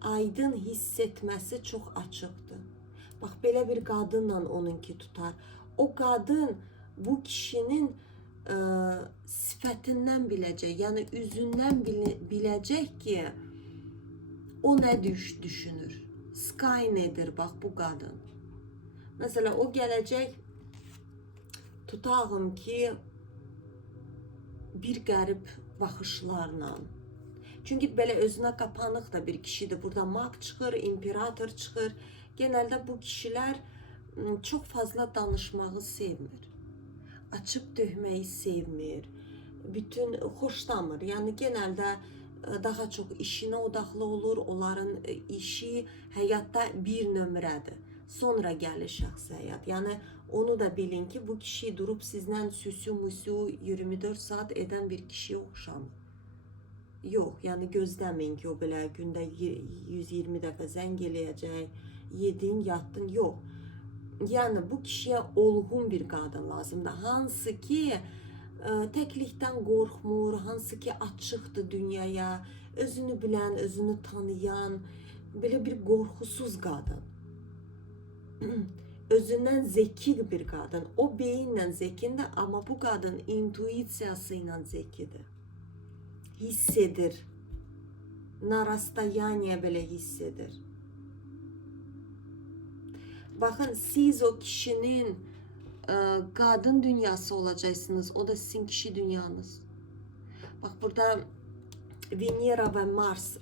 Aydın hiss etməsi çox açıqdır. Bax, belə bir qadınla onunki tutar. O qadın bu kişinin sifətindən biləcək, yəni üzündən biləcək ki, o nə düşünür. Sky nedir, bax bu qadın. Məsələn, o gələcək, tutağım ki, bir qərib baxışlarla. Çünki belə özünə qapanıq da bir kişidir. Burada mag çıxır, imperator çıxır. Genelde bu kişiler çok fazla danışmağı sevmir. Açıp dökmeyi sevmir. Bütün hoşlanmır. Yani genelde daha çok işine odaklı olur. Onların işi hayatta bir nömrədir. Sonra gəlir şəxsi həyat. Yani onu da bilin ki, bu kişi durup sizden süsü 24 saat eden bir kişiye oxşamır. Yox, yani gözləməyin ki, o belə gündə 120 dəfə zəng eləyəcək. Yedin, yatdın, yox. Yəni bu kişiyə olğun bir qadın lazımdır. Hansı ki təklikdən qorxmur, hansı ki açıqdır dünyaya, özünü bilən, özünü tanıyan, belə bir qorxusuz qadın. Özündən zeki bir qadın. O beyinlə zekindir, amma bu qadın intuisiyası ilə zekidir. Hiss edir. Narastayaniya belə hiss edir. Bakın, siz o kişinin qadın dünyası olacaqsınız. O da sizin kişi dünyanız. Bak, burada Venera və Mars.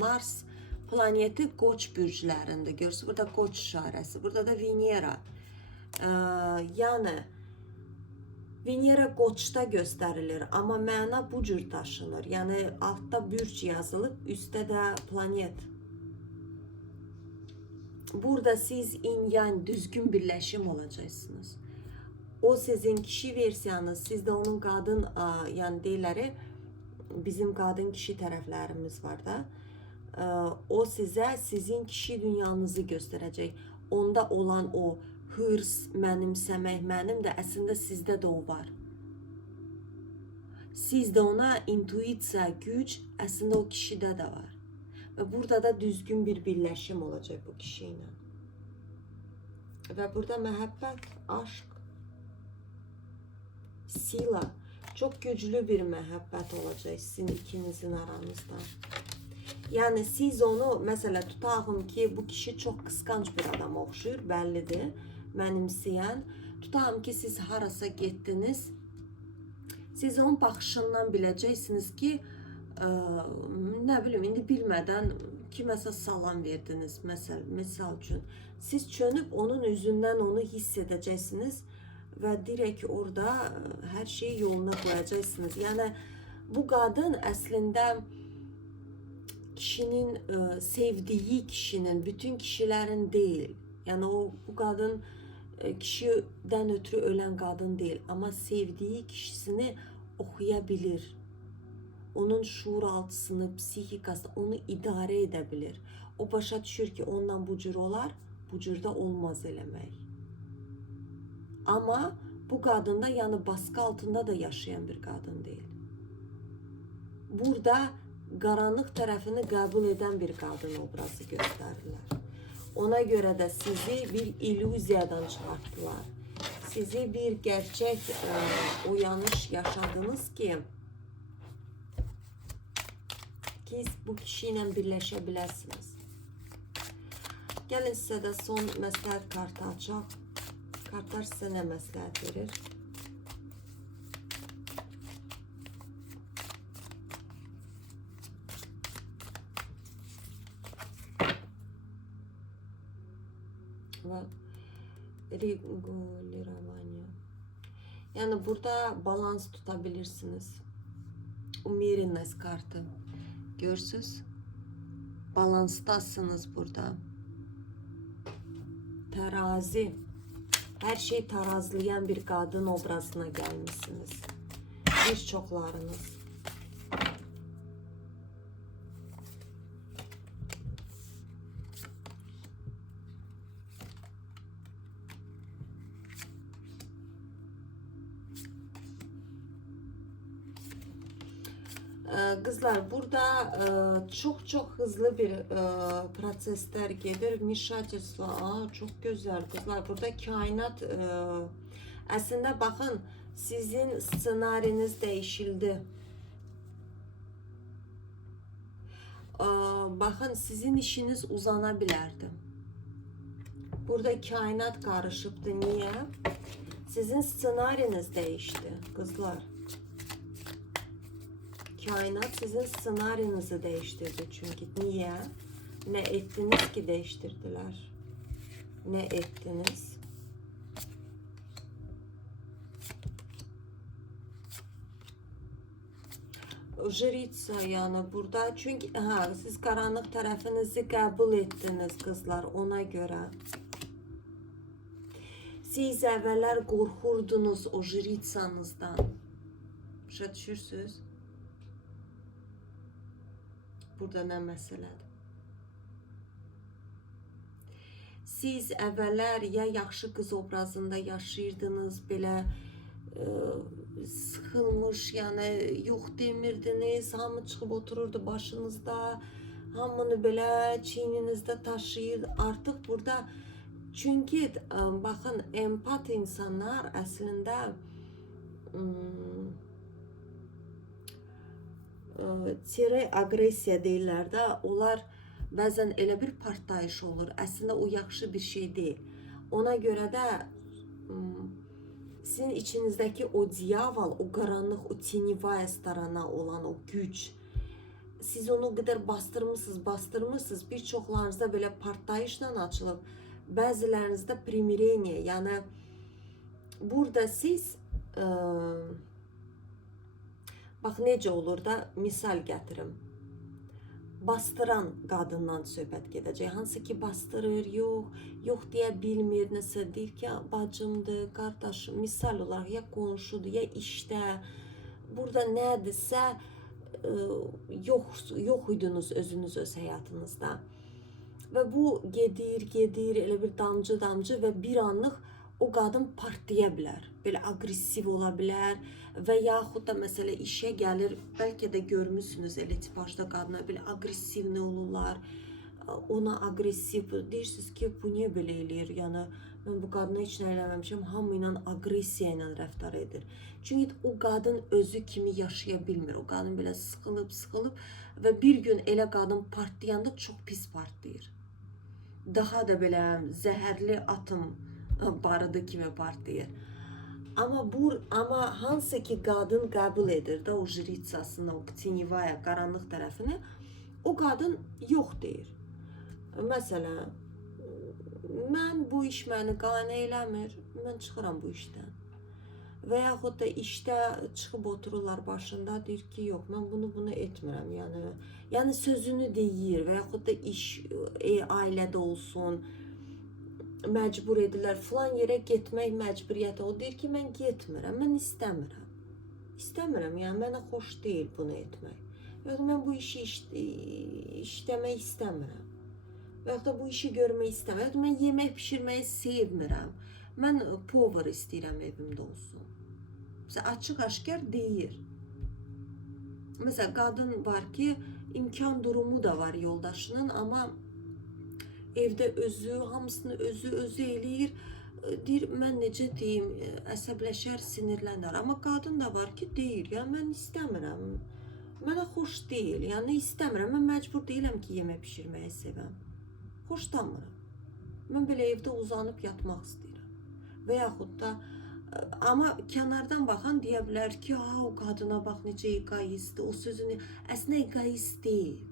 Mars planeti Qoç bürclərində. Görürsünüz, burada Qoç işarəsi. Burada da Venera. Yəni Venera Qoçda göstərilir. Amma məna bu cür daşınır. Yəni altda bürc yazılıb, üstdə də planet. Burada siz yin-yang düzgün birləşim olacaqsınız. O sizin kişi versiyanız, siz de onun qadın, yəni deyirlər, bizim qadın kişi tərəflərimiz var da. O sizə sizin kişi dünyanızı göstərəcək. Onda olan o hırs, mənimsəmək, mənim də əslində sizdə də o var. Sizdə ona intuisiya, güc əslində o kişidə də var. Ve burada da düzgün bir birleşim olacak bu kişiyle. Ve burada məhəbbət, aşk, sila, çok güçlü bir məhəbbət olacak sizin ikinizin aranızda. Yani siz onu, mesela tutağım ki, bu kişi çok kıskanç bir adama oxşuyur, bəllidir, mənimsəyən. Tutağım ki, siz harasa getdiniz, siz onun baxışından biləcəksiniz ki, ne bileyim, indi bilmədən kiməsə salam verdiniz, misal üçün. Siz çönüb onun üzündən onu hiss edəcəksiniz və direkt orada hər şeyi yoluna qoyacaqsınız. Yəni bu qadın əslində kişinin sevdiği kişinin, bütün kişilerin değil. Yani bu kadın kişiden ötürü ölen kadın değil. Ama sevdiği kişisini okuyabilir. Onun şuuraltısını, psixikasını, onu idare edebilir. O başa düşür ki ondan bu cür olar, bu cürdə olmaz eləmək. Ama bu kadın da yani baskı altında da yaşayan bir kadın değil. Burada qaranlıq tərəfini qəbul edən bir qadın obrazı göstərirlər. Ona görə də sizi bir illüziyadan çıxartdılar. Sizi bir gerçək uyanış yaşadınız ki bu kişi ilə birləşə biləsiniz. Gəlin sizə də son məsləhət kartı açaq. Kartlar sizə nə məsləhət verir? Regulирование. Yani burada balans tutabilirsiniz. Umirenность kartı. Görürsünüz. Balanstasınız burada. Terazi. Her şey tarazlayan bir kadın obrazına gelmişsiniz. Birçoklarınız. Kızlar burada çok hızlı bir prosesler gelir. Mişatelство. Çok güzel kızlar. Burada kainat aslında bakın sizin senariniz değişildi. Bakın sizin işiniz uzanabilirdi. Burada kainat karışıptı. Niye? Sizin senariniz değişti kızlar. Kainat sizin senaryonuzu değiştirdi çünkü. Niye? Ne ettiniz ki değiştirdiler? Ne ettiniz? Jritsa yani burada çünkü siz karanlık tarafınızı kabul ettiniz kızlar ona göre. Siz evveler korkurdunuz o jritsanızdan. Başa düşürsünüz? Burada ne meseledir? Siz əvvəllər ya yaxşı qız obrazında yaşayırdınız, belə sıxılmış, yəni yox demirdiniz, hamı çıxıb otururdu başınızda, hamını belə çiyninizdə taşıyır. Artıq burada çünki baxın empat insanlar əslində agresiya deyirlər də, onlar bəzən elə bir partlayış olur. Əslində o yaxşı bir şey deyil. Ona görə də sizin içinizdəki o diyavol, o qaranlıq, o tenivaya starana olan o güc, siz onu o qədər bastırmışsınız, bir çoxlarınızda belə partlayışla açılıb, bəzilərinizdə primireniya, yəni burada siz bax necə olur da misal gətirim. Bastıran qadından söhbət gedəcək. Hansı ki bastırır, yox deyə bilmir, nəsə deyir ki, bacımdır, qardaşım, misal olaraq ya qonşudur, ya işdə. Burada nədirsə yox idiniz özünüz öz həyatınızda. Və bu gedir, elə bir damcı və bir anlıq o qadın partlaya bilər. Belə agresiv ola bilər və yaxud da məsələ işə gəlir, bəlkə də görmüsünüz elə tipajda qadına belə agresiv nə olurlar. Ona agresiv deyirsiniz ki, bu niyə belə eləyir? Yəni mən bu qadına heç nə eləməmişəm, hamı ilə agresiya ilə rəftar edir. Çünki o qadın özü kimi yaşaya bilmir. O qadın belə sıxılıb və bir gün elə qadın partlayanda çox pis partlayır. Daha da belə zəhərli atım barıdı kimi partlayır. Ama hansı ki qadın qəbul edir də o jritsasını, o tenivaya, qaranlıq tərəfini, o qadın yox deyir. Məsələn, mən bu iş məni qane eləmir, mən çıxıram bu işdən. Və yaxud da işdə çıxıb otururlar başında, deyir ki, yox, mən bunu etmirəm. Yəni sözünü deyir və yaxud da iş ailədə olsun, məcbur edirlər, filan yerə getmək məcburiyyəti. O deyir ki, mən getmirəm, mən istəmirəm. İstəmirəm, yəni mənə xoş deyil bunu etmək. Və yaxud da mən bu işi işləmək istəmirəm. Və yaxud da bu işi görmək istəmirəm. Və yaxud da mən yemək pişirməyi sevmirəm. Mən power istəyirəm evimdə olsun. Məsələn, açıq-aşkar deyir. Məsələn, qadın var ki, imkan durumu da var yoldaşının, amma evdə özü, hamısını özü eləyir. Deyir, mən necə deyim, əsəbləşər, sinirlənər. Amma qadın da var ki, deyir, yəni mən istəmirəm. Mənə xoş deyil, yəni istəmirəm. Mən məcbur deyiləm ki, yemək pişirməyi sevəm. Xoşlanmıram. Mən belə evdə uzanıb yatmaq istəyirəm. Və yaxud da, amma kənardan baxan deyə bilər ki, o qadına bax necə egoistdir, o sözünü, əslində egoist deyil.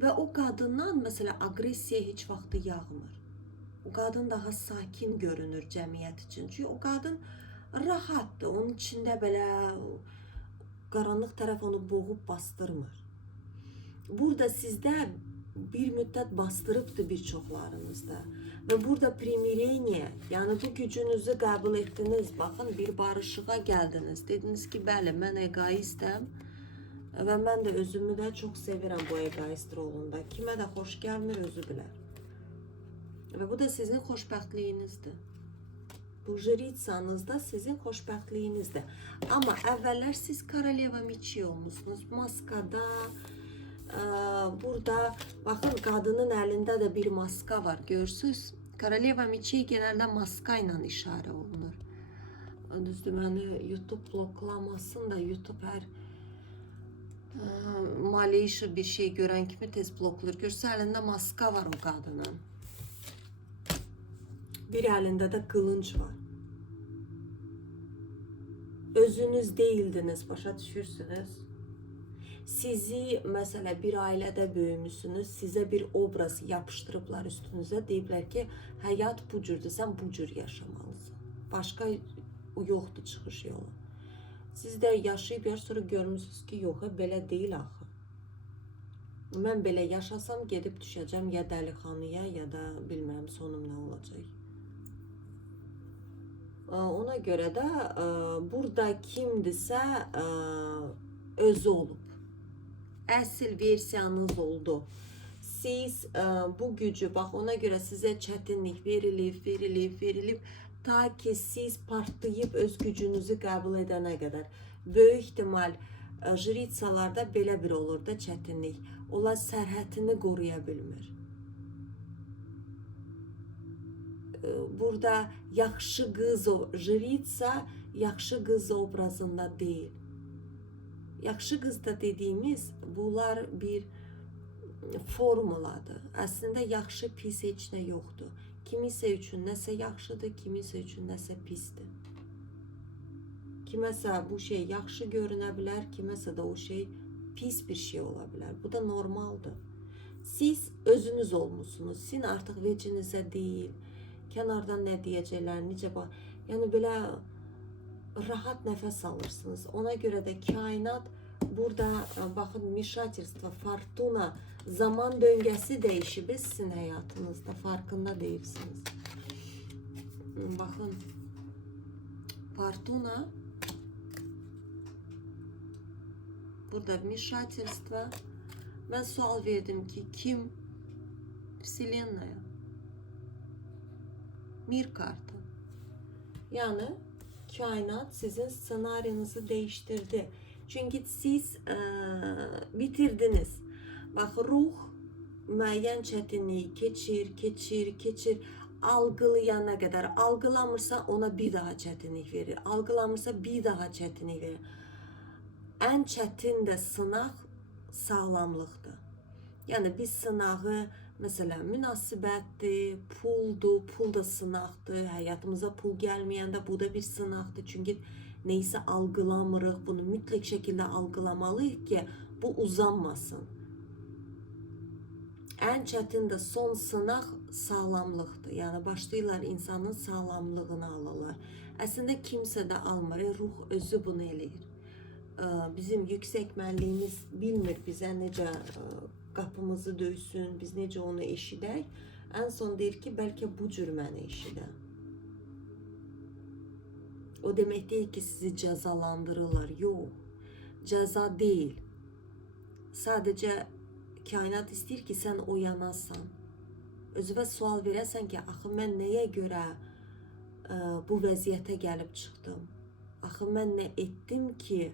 Və o qadından, məsələn, aqressiya heç vaxtı yağmır. O qadın daha sakin görünür cəmiyyət üçün. Çünki o qadın rahatdır, onun içində belə qaranlıq tərəf onu boğub bastırmır. Burada sizdə bir müddət bastırıbdır bir çoxlarınızda. Və burada primireniya, yəni bu gücünüzü qəbul etdiniz, baxın bir barışığa gəldiniz. Dediniz ki, bəli, mən egoistəm və mən də özümü də çox sevirəm bu egoist rolunda. Kimə də xoş gəlmir, özü bilər. Və bu da sizin xoşbəxtliyinizdir. Bu jritsanızda sizin xoşbəxtliyinizdir. Amma əvvəllər siz Koroleva Meçi olmuşsunuz, maskada. Burada, baxın, qadının əlində də bir maska var, görürsünüz. Koroleva Meçi genəldə maska ilə işarə olunur. Düzdür, məni YouTube bloklamasın da, YouTube hər maleyşi bir şey görən kimi tez bloklayır. Görsə, əlində maska var o qadının. Bir əlində də qılınc var. Özünüz deyildiniz, başa düşürsünüz. Sizi, məsələ, bir ailədə böyümüsünüz, sizə bir obraz yapışdırıblar üstünüzə, deyiblər ki, həyat bu cürdür, sən bu cür yaşamalısın. Başqa yoxdur çıxış yolu. Siz də yaşayıb sonra görmüsünüz ki, yox, belə deyil axı. Mən belə yaşasam, gedib düşəcəm ya dəlixanıya, ya da bilmirəm sonum nə olacaq. Ona görə də burada kimdirsə özü olub. Əsl versiyanız oldu. Siz bu gücü, bax ona görə sizə çətinlik verilib, ta ki siz partlayıb öz gücünüzü qəbul edənə qədər. Böyük ihtimal jritsalarda belə bir olur da çətinlik. Onlar sərhədini qoruya bilmir. Burada yaxşı qız, jritsa yaxşı qız obrazında deyil. Yaxşı qız da dediyimiz, bunlar bir formuladır. Əslində yaxşı, pis heç nə yoxdur. Kimisə üçün nəsə yaxşıdır, kimisə üçün nəsə pisdir. Kiməsə bu şey yaxşı görünə bilər, kiməsə də o şey pis bir şey ola bilər. Bu da normaldır. Siz özünüz olmuşsunuz. Sizin artıq vecinizə deyil. Kənardan nə deyəcəklər, necə bax. Yəni belə rahat nəfəs alırsınız. Ona görə də kainat burada, baxın, mişatirstvo, fortuna, zaman döngəsi dəyişib sizin həyatınızda, farkında deyilsiniz. Baxın, fortuna, burada mişatirstvo. Mən sual verdim ki, kim? Vселенная. Mir kartı. Yəni, kainat sizin senaryonuzu değiştirdi. Çünkü siz bitirdiniz. Bax, ruh müəyyən çətinliyi keçir, algılayana qədər. Algılamırsa ona bir daha çətinlik verir. Algılamırsa bir daha çətinlik verir. Ən çətin də sınaq sağlamlıqdır. Yəni, biz sınağı, məsələn, münasibətdir, puldur, pul da sınaqdır. Həyatımıza pul gəlməyəndə bu da bir sınaqdır. Çünki neysə algılamırıq, bunu mütləq şəkildə algılamalıyıq ki, bu uzanmasın. Ən çətin də son sınaq sağlamlıqdır. Yəni başlayırlar insanın sağlamlığını alırlar. Əslində kimsə də almır, ruh özü bunu eləyir. Bizim yüksək mənliyimiz bilmir bizə necə qapımızı döysün, biz necə onu eşidək. Ən son deyir ki, bəlkə bu cür məni eşidə. O demək deyil ki, sizi cəzalandırırlar. Yox, cəza deyil. Sadəcə kainat istəyir ki, sən oyanasan. Özünə sual verəsən ki, axı mən nəyə görə bu vəziyyətə gəlib çıxdım? Axı mən nə etdim ki,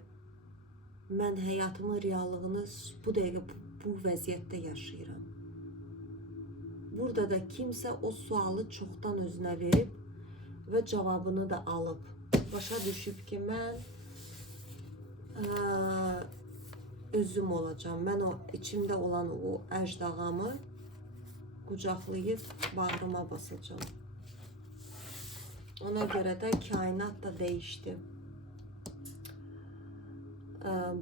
mən həyatımın reallığını bu dəqiqə bu vəziyyətdə yaşayıram. Burada da kimsə o sualı çoxdan özünə verib və cavabını da alıb. Başa düşüb ki, mən özüm olacağım. Mən o içimdə olan o əjdağamı qucaqlayıb bağrıma basacağım. Ona görə də kainat da dəyişdi.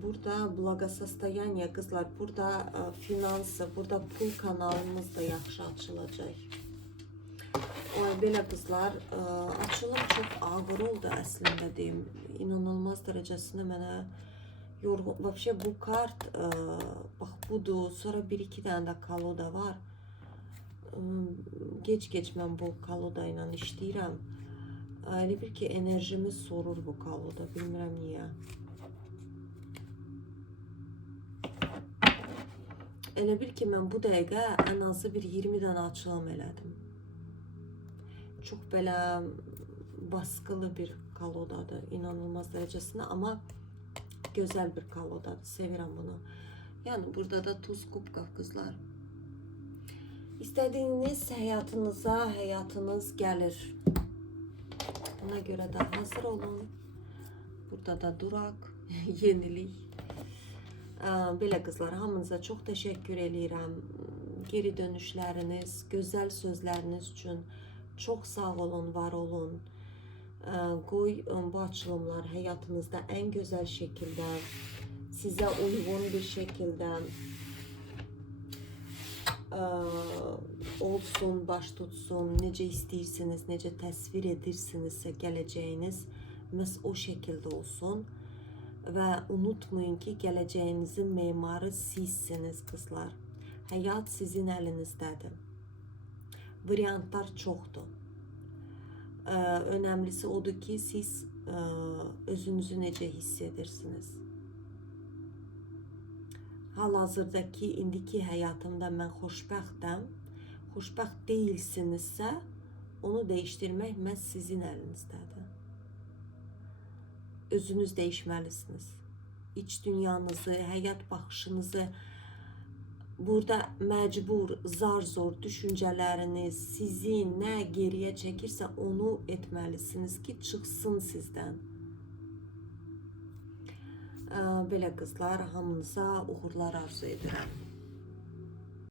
Burada благосостояние qızlar, burada finansı, burada pul kanalımız da yaxşı açılacaq. Belə qızlar, açılım çox ağır oldu əslində deyim. İnanılmaz dərəcəsində mənə yorğun. Vəbşə bu kart, bax budur, sonra 1-2 dənə də kaloda var. Gec-gec mən bu kaloda ilə işləyirəm. Elə bir ki, enerjimi sorur bu kaloda, bilmirəm niyə. Elə bil ki, mən bu dəqiqə ən azı bir 20 dənə açılım elədim. Çox belə baskılı bir kalodadır, inanılmaz dərəcəsində, amma gözəl bir kalodadır, sevirəm bunu. Yəni, burada da tuz kubka qızlar. İstədiyiniz həyatınız gəlir. Buna görə də hazır olun. Burada da duraq, yenilik. Belə qızlar, hamınıza çox təşəkkür edirəm. Geri dönüşləriniz, gözəl sözləriniz üçün çox sağ olun, var olun. Qoy bu açılımlar həyatınızda ən gözəl şəkildə, sizə uyğun bir şəkildə olsun, baş tutsun, necə istəyirsiniz, necə təsvir edirsinizsə gələcəyiniz məhz o şəkildə olsun. Və unutmayın ki, gələcəyinizin memarı sizsiniz qızlar. Həyat sizin əlinizdədir. Variantlar çoxdur. Önəmlisi odur ki, siz özünüzü necə hiss edirsiniz. Hal-hazırdakı, indiki həyatımda mən xoşbəxtəm. Xoşbəxt deyilsinizsə, onu dəyişdirmək məhz sizin əlinizdədir. Özünüz dəyişməlisiniz. İç dünyanızı, həyat baxışınızı, burada məcbur, zar-zor düşüncələriniz sizi nə geriyə çəkirsə onu etməlisiniz ki, çıxsın sizdən. Belə qızlar, hamınıza uğurlar arzu edirəm.